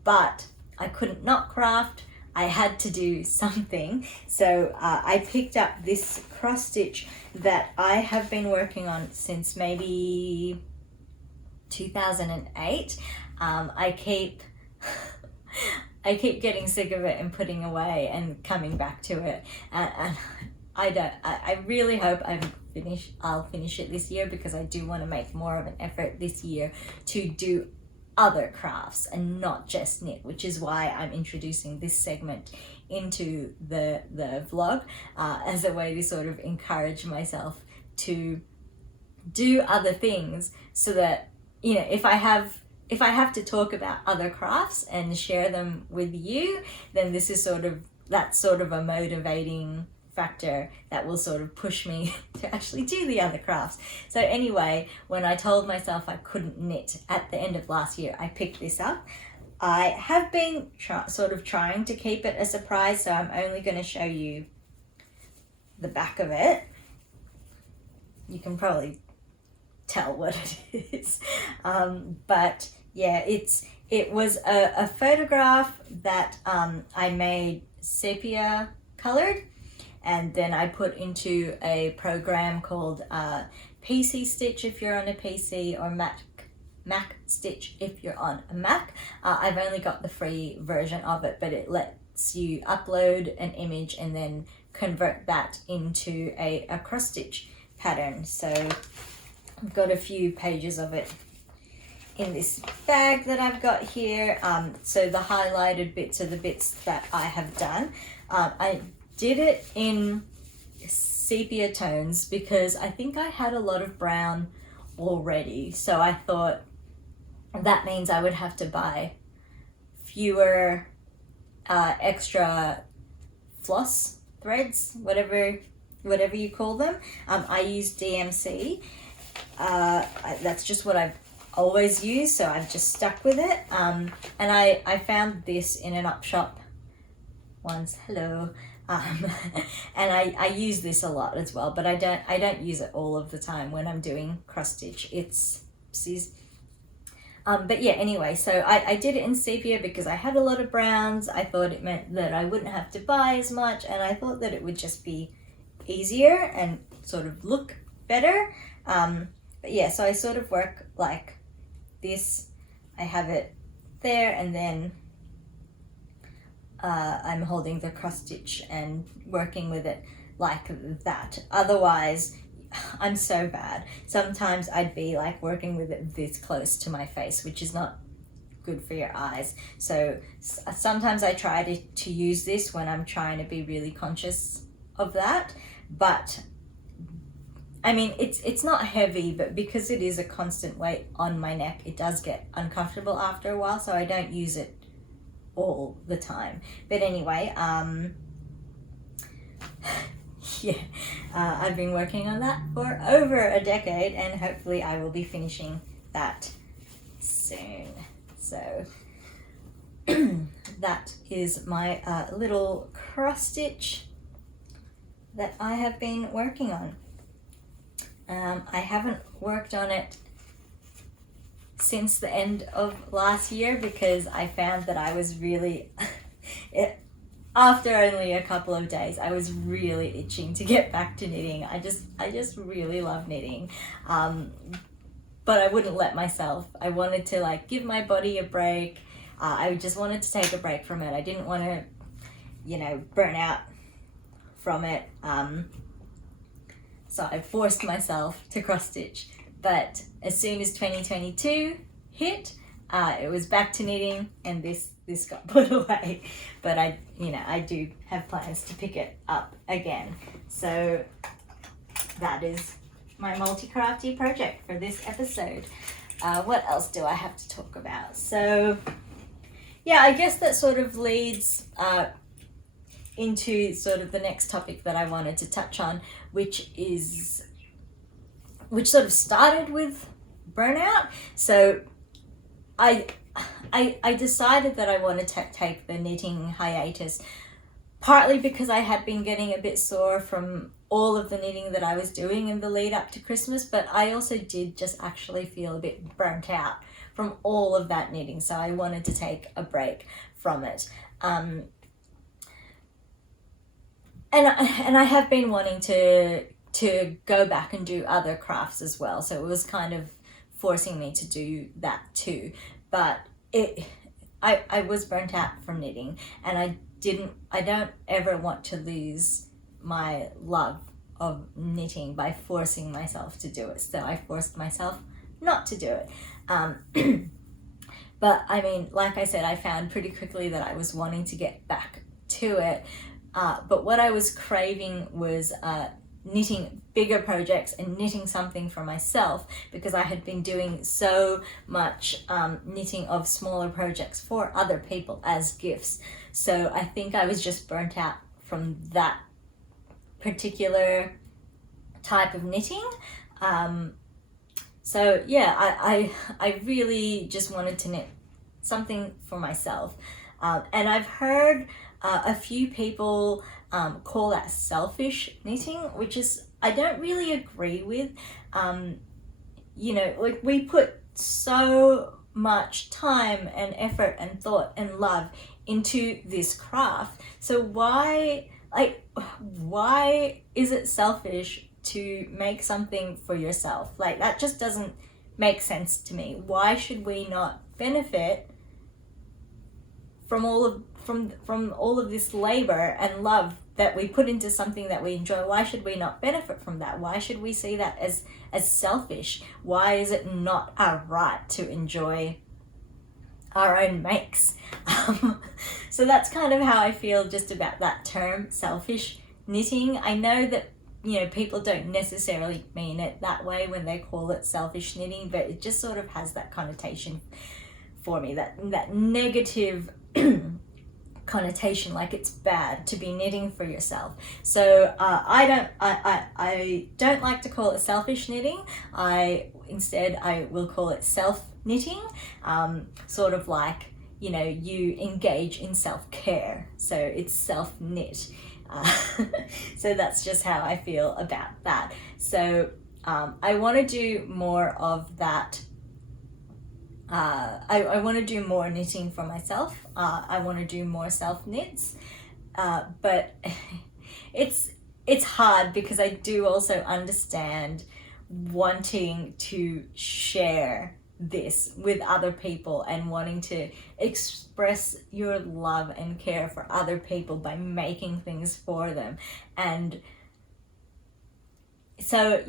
but I couldn't not craft. I had to do something. So I picked up this cross stitch that I have been working on since maybe 2008. I keep getting sick of it and putting away and coming back to it, and I really hope I'll finish it this year, because I do want to make more of an effort this year to do other crafts and not just knit, which is why I'm introducing this segment into the vlog, as a way to sort of encourage myself to do other things, so that, you know, if I have to talk about other crafts and share them with you, then this is sort of a motivating factor that will sort of push me to actually do the other crafts. So anyway, when I told myself I couldn't knit at the end of last year, I picked this up. I have been trying to keep it a surprise, so I'm only going to show you the back of it. You can probably tell what it is, but yeah, it was a photograph that I made sepia colored, and then I put into a program called PC Stitch if you're on a PC, or Mac Stitch if you're on a Mac. I've only got the free version of it, but it lets you upload an image and then convert that into a cross stitch pattern. So I've got a few pages of it in this bag that I've got here. So the highlighted bits are the bits that I have done. I did it in sepia tones because I think I had a lot of brown already. So I thought that means I would have to buy fewer extra floss threads, whatever you call them. I use DMC. That's just what I've always used, so I've just stuck with it. And I found this in an op shop once. Hello. And I use this a lot as well, but I don't use it all of the time when I'm doing cross stitch. It's oopsies. But yeah, anyway, so I did it in sepia because I had a lot of browns. I thought it meant that I wouldn't have to buy as much, and I thought that it would just be easier and sort of look better. But yeah, so I sort of work like this. I have it there, and then I'm holding the cross stitch and working with it like that. Otherwise, I'm so bad. Sometimes I'd be like working with it this close to my face, which is not good for your eyes. So sometimes I try to use this when I'm trying to be really conscious of that. But I mean, it's not heavy, but because it is a constant weight on my neck, it does get uncomfortable after a while, so I don't use it all the time. But anyway, yeah, I've been working on that for over a decade, and hopefully I will be finishing that soon. So that is my little cross stitch that I have been working on. I haven't worked on it since the end of last year because I found that I was really after only a couple of days, I was really itching to get back to knitting. I just really love knitting. But I wouldn't let myself. I wanted to like give my body a break. I just wanted to take a break from it. I didn't want to, burn out from it. So I forced myself to cross stitch. But as soon as 2022 hit, it was back to knitting, and this got put away. But I do have plans to pick it up again. So that is my Multicrafty project for this episode. What else do I have to talk about? So yeah, I guess that sort of leads into sort of the next topic that I wanted to touch on, which sort of started with burnout. So I decided that I wanted to take the knitting hiatus, partly because I had been getting a bit sore from all of the knitting that I was doing in the lead up to Christmas, but I also did just actually feel a bit burnt out from all of that knitting, so I wanted to take a break from it. And I have been wanting to go back and do other crafts as well, so it was kind of forcing me to do that too. But I was burnt out from knitting, and I don't ever want to lose my love of knitting by forcing myself to do it. So I forced myself not to do it. But I mean, like I said, I found pretty quickly that I was wanting to get back to it. But what I was craving was knitting bigger projects and knitting something for myself, because I had been doing so much knitting of smaller projects for other people as gifts. So I think I was just burnt out from that particular type of knitting. So yeah, I really just wanted to knit something for myself. And I've heard a few people call that selfish knitting, which is, I don't really agree with. Like, we put so much time and effort and thought and love into this craft. So why is it selfish to make something for yourself? Like, that just doesn't make sense to me. Why should we not benefit from all of this labor and love that we put into something that we enjoy? Why should we not benefit from that? Why should we see that as selfish? Why is it not our right to enjoy our own makes? So that's kind of how I feel just about that term, selfish knitting. I know that people don't necessarily mean it that way when they call it selfish knitting, but it just sort of has that connotation for me, that negative connotation, like it's bad to be knitting for yourself. So I don't like to call it selfish knitting. Instead I will call it self knitting, sort of like, you engage in self-care, so it's self-knit. So that's just how I feel about that. So I want to do more of that. I want to do more knitting for myself. I want to do more self-knits, but it's hard, because I do also understand wanting to share this with other people and wanting to express your love and care for other people by making things for them. And so,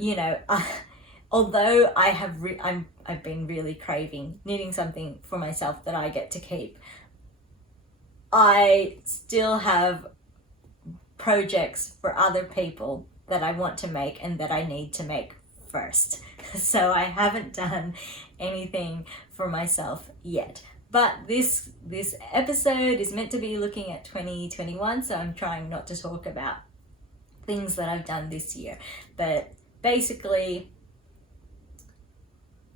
although I've been really craving knitting something for myself that I get to keep, I still have projects for other people that I want to make and that I need to make first. So I haven't done anything for myself yet. But this episode is meant to be looking at 2021, so I'm trying not to talk about things that I've done this year. But basically,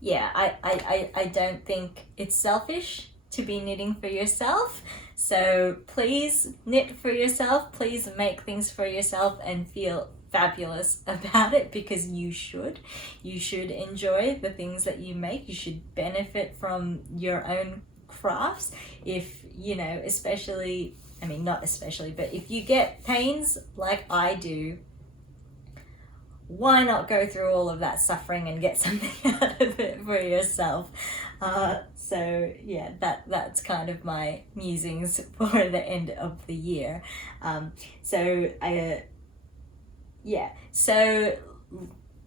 yeah, I don't think it's selfish to be knitting for yourself. So please knit for yourself. Please make things for yourself and feel fabulous about it, because you should enjoy the things that you make. You should benefit from your own crafts, if especially I mean, not especially, but if you get pains like I do, why not go through all of that suffering and get something out of it for yourself? So yeah, that's kind of my musings for the end of the year. So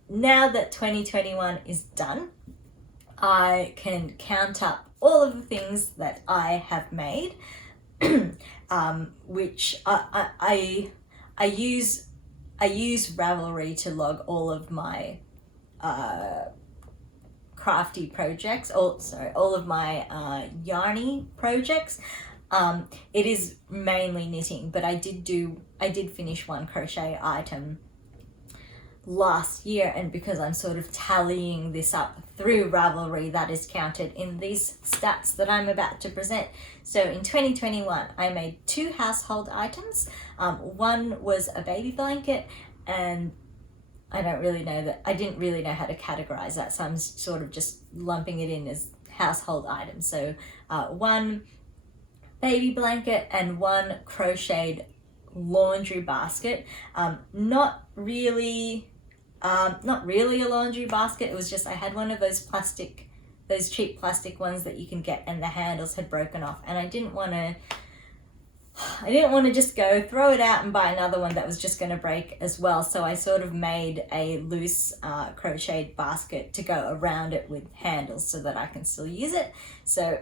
now that 2021 is done, I can count up all of the things that I have made, which I use Ravelry to log all of my crafty projects, all of my yarny projects. It is mainly knitting, but I did finish one crochet item last year, and because I'm sort of tallying this up through Ravelry, that is counted in these stats that I'm about to present. So in 2021, I made 2 household items. One was a baby blanket, and I didn't really know how to categorize that, so I'm sort of just lumping it in as household items. So 1 baby blanket and 1 crocheted laundry basket. Not really a laundry basket. It was just, I had one of those cheap plastic ones that you can get, and the handles had broken off, and I didn't want to just go throw it out and buy another one that was just going to break as well. So I sort of made a loose crocheted basket to go around it with handles so that I can still use it. So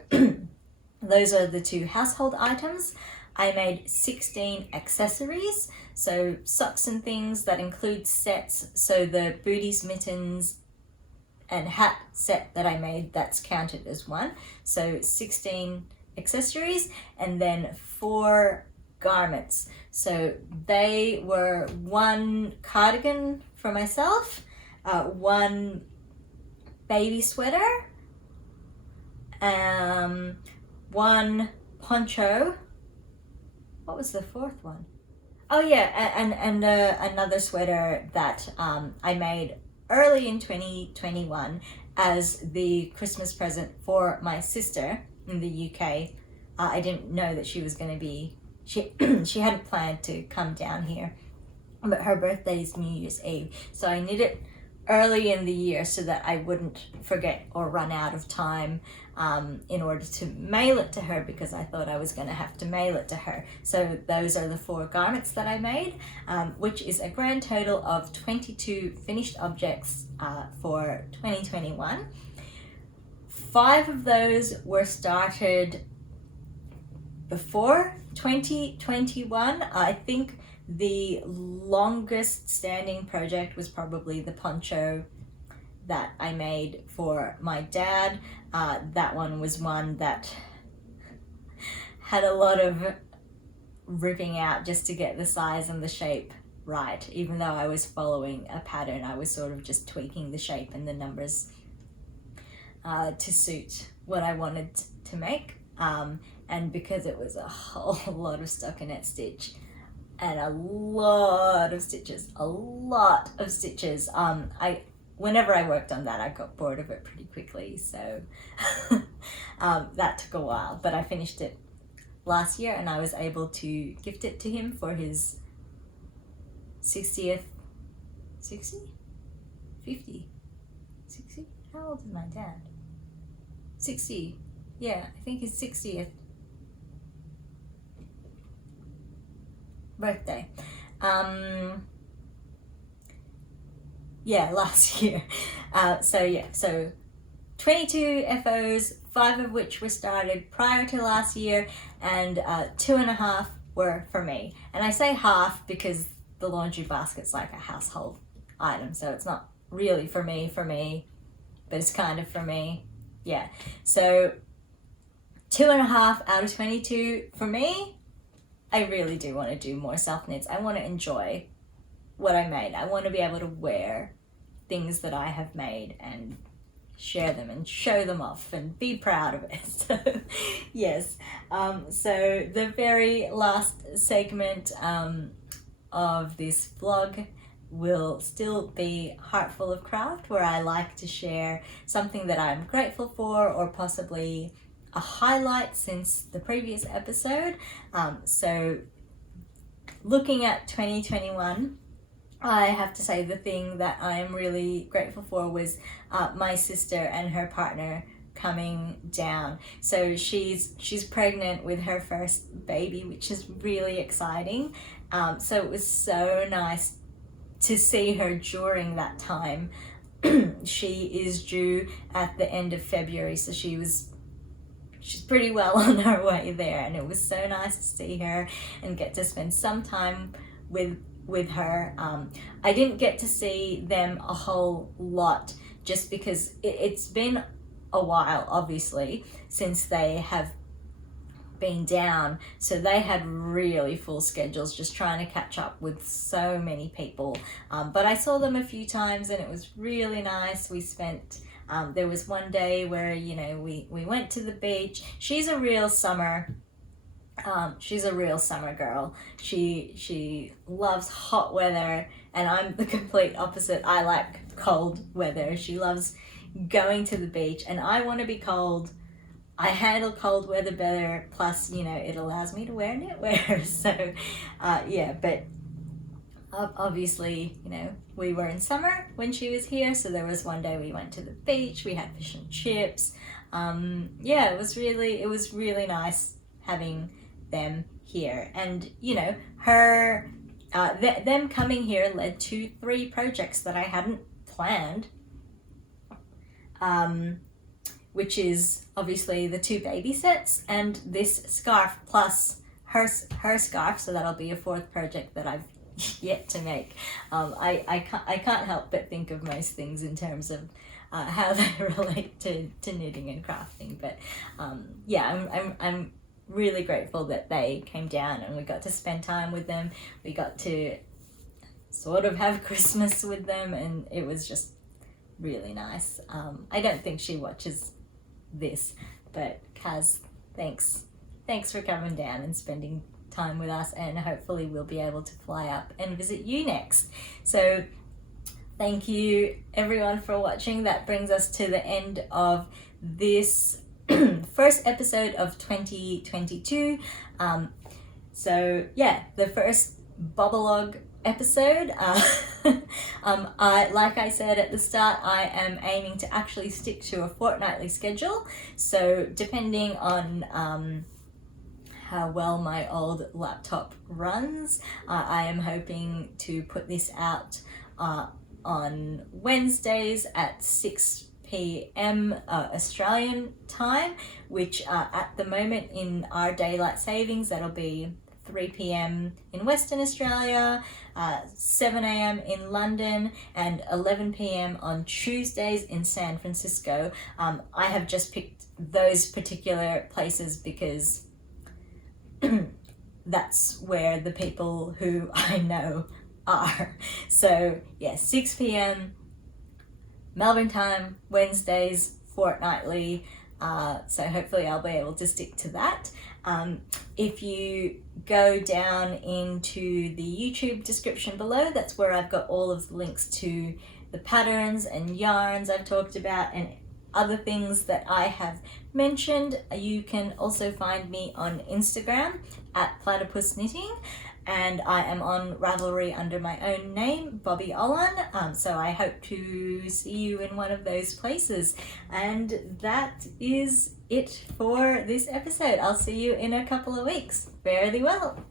those are the 2 household items. I made 16 accessories, so socks and things that include sets. So the Bootees, Mittens and Hat set that I made, that's counted as 1. So 16 accessories, and then 4 garments. So they were 1 cardigan for myself, 1 baby sweater, 1 poncho. What was the 4th one? Oh yeah, and another sweater that I made early in 2021 as the Christmas present for my sister in the UK. I didn't know that she was going to be, she hadn't planned to come down here, but her birthday is New Year's Eve. So I knit it early in the year so that I wouldn't forget or run out of time in order to mail it to her, because I thought I was going to have to mail it to her. So those are the 4 garments that I made, which is a grand total of 22 finished objects for 2021. 5 of those were started before 2021. I think the longest standing project was probably the poncho that I made for my dad. That one was one that had a lot of ripping out just to get the size and the shape right. Even though I was following a pattern, I was sort of just tweaking the shape and the numbers to suit what I wanted to make. And because it was a whole lot of stockinette stitch and a lot of stitches, whenever I worked on that, I got bored of it pretty quickly, so that took a while, but I finished it last year, and I was able to gift it to him for his 60th, 60? 50? 60? How old is my dad? 60. Yeah, I think his 60th birthday. Yeah, last year. So 22 FOs, 5 of which were started prior to last year, and 2.5 were for me. And I say half because the laundry basket's like a household item, so it's not really for me, but it's kind of for me. Yeah, so 2.5 out of 22 for me. I really do want to do more self knits. I want to enjoy what I made. I want to be able to wear things that I have made and share them and show them off and be proud of it. So yes, so the very last segment of this vlog will still be Heart Full of Craft, where I like to share something that I'm grateful for, or possibly a highlight since the previous episode. So looking at 2021, I have to say the thing that I am really grateful for was my sister and her partner coming down. So she's pregnant with her first baby, which is really exciting. So it was so nice to see her during that time. She is due at the end of February, so she's pretty well on her way there, and it was so nice to see her and get to spend some time with her. I didn't get to see them a whole lot just because it's been a while, obviously, since they have been down, so they had really full schedules just trying to catch up with so many people, but I saw them a few times and it was really nice. We spent there was one day where, you know, we went to the beach. She's a real summer girl. She loves hot weather, and I'm the complete opposite. I like cold weather. She loves going to the beach, and I want to be cold. I handle cold weather better, plus, you know, it allows me to wear knitwear. So yeah, but obviously, you know, we were in summer when she was here, so there was one day we went to the beach, we had fish and chips. Yeah, it was really nice having them here. And, you know, them coming here led to 3 projects that I hadn't planned, which is obviously the 2 baby sets and this scarf plus her scarf, so that'll be a 4th project that I've yet to make. I can't help but think of most things in terms of how they relate to knitting and crafting, but yeah, I'm really grateful that they came down and we got to spend time with them. We got to sort of have Christmas with them, and it was just really nice. I don't think she watches this, but Kaz, thanks for coming down and spending time with us, and hopefully we'll be able to fly up and visit you next. So thank you everyone for watching. That brings us to the end of this first episode of 2022. So yeah, the first Bobolog episode. Like I said at the start, I am aiming to actually stick to a fortnightly schedule, so depending on how well my old laptop runs, I am hoping to put this out on Wednesdays at 6 p.m. Australian time, which at the moment in our daylight savings, that'll be 3 p.m. in Western Australia, 7 a.m. in London, and 11 p.m. on Tuesdays in San Francisco. I have just picked those particular places because that's where the people who I know are. So yeah, 6 p.m. Melbourne time, Wednesdays, fortnightly. So hopefully I'll be able to stick to that. If you go down into the YouTube description below, that's where I've got all of the links to the patterns and yarns I've talked about and other things that I have mentioned. You can also find me on Instagram at Platypus Knitting, and I am on Ravelry under my own name, Bobby Olan. So I hope to see you in one of those places. And that is it for this episode. I'll see you in a couple of weeks. Fare thee well.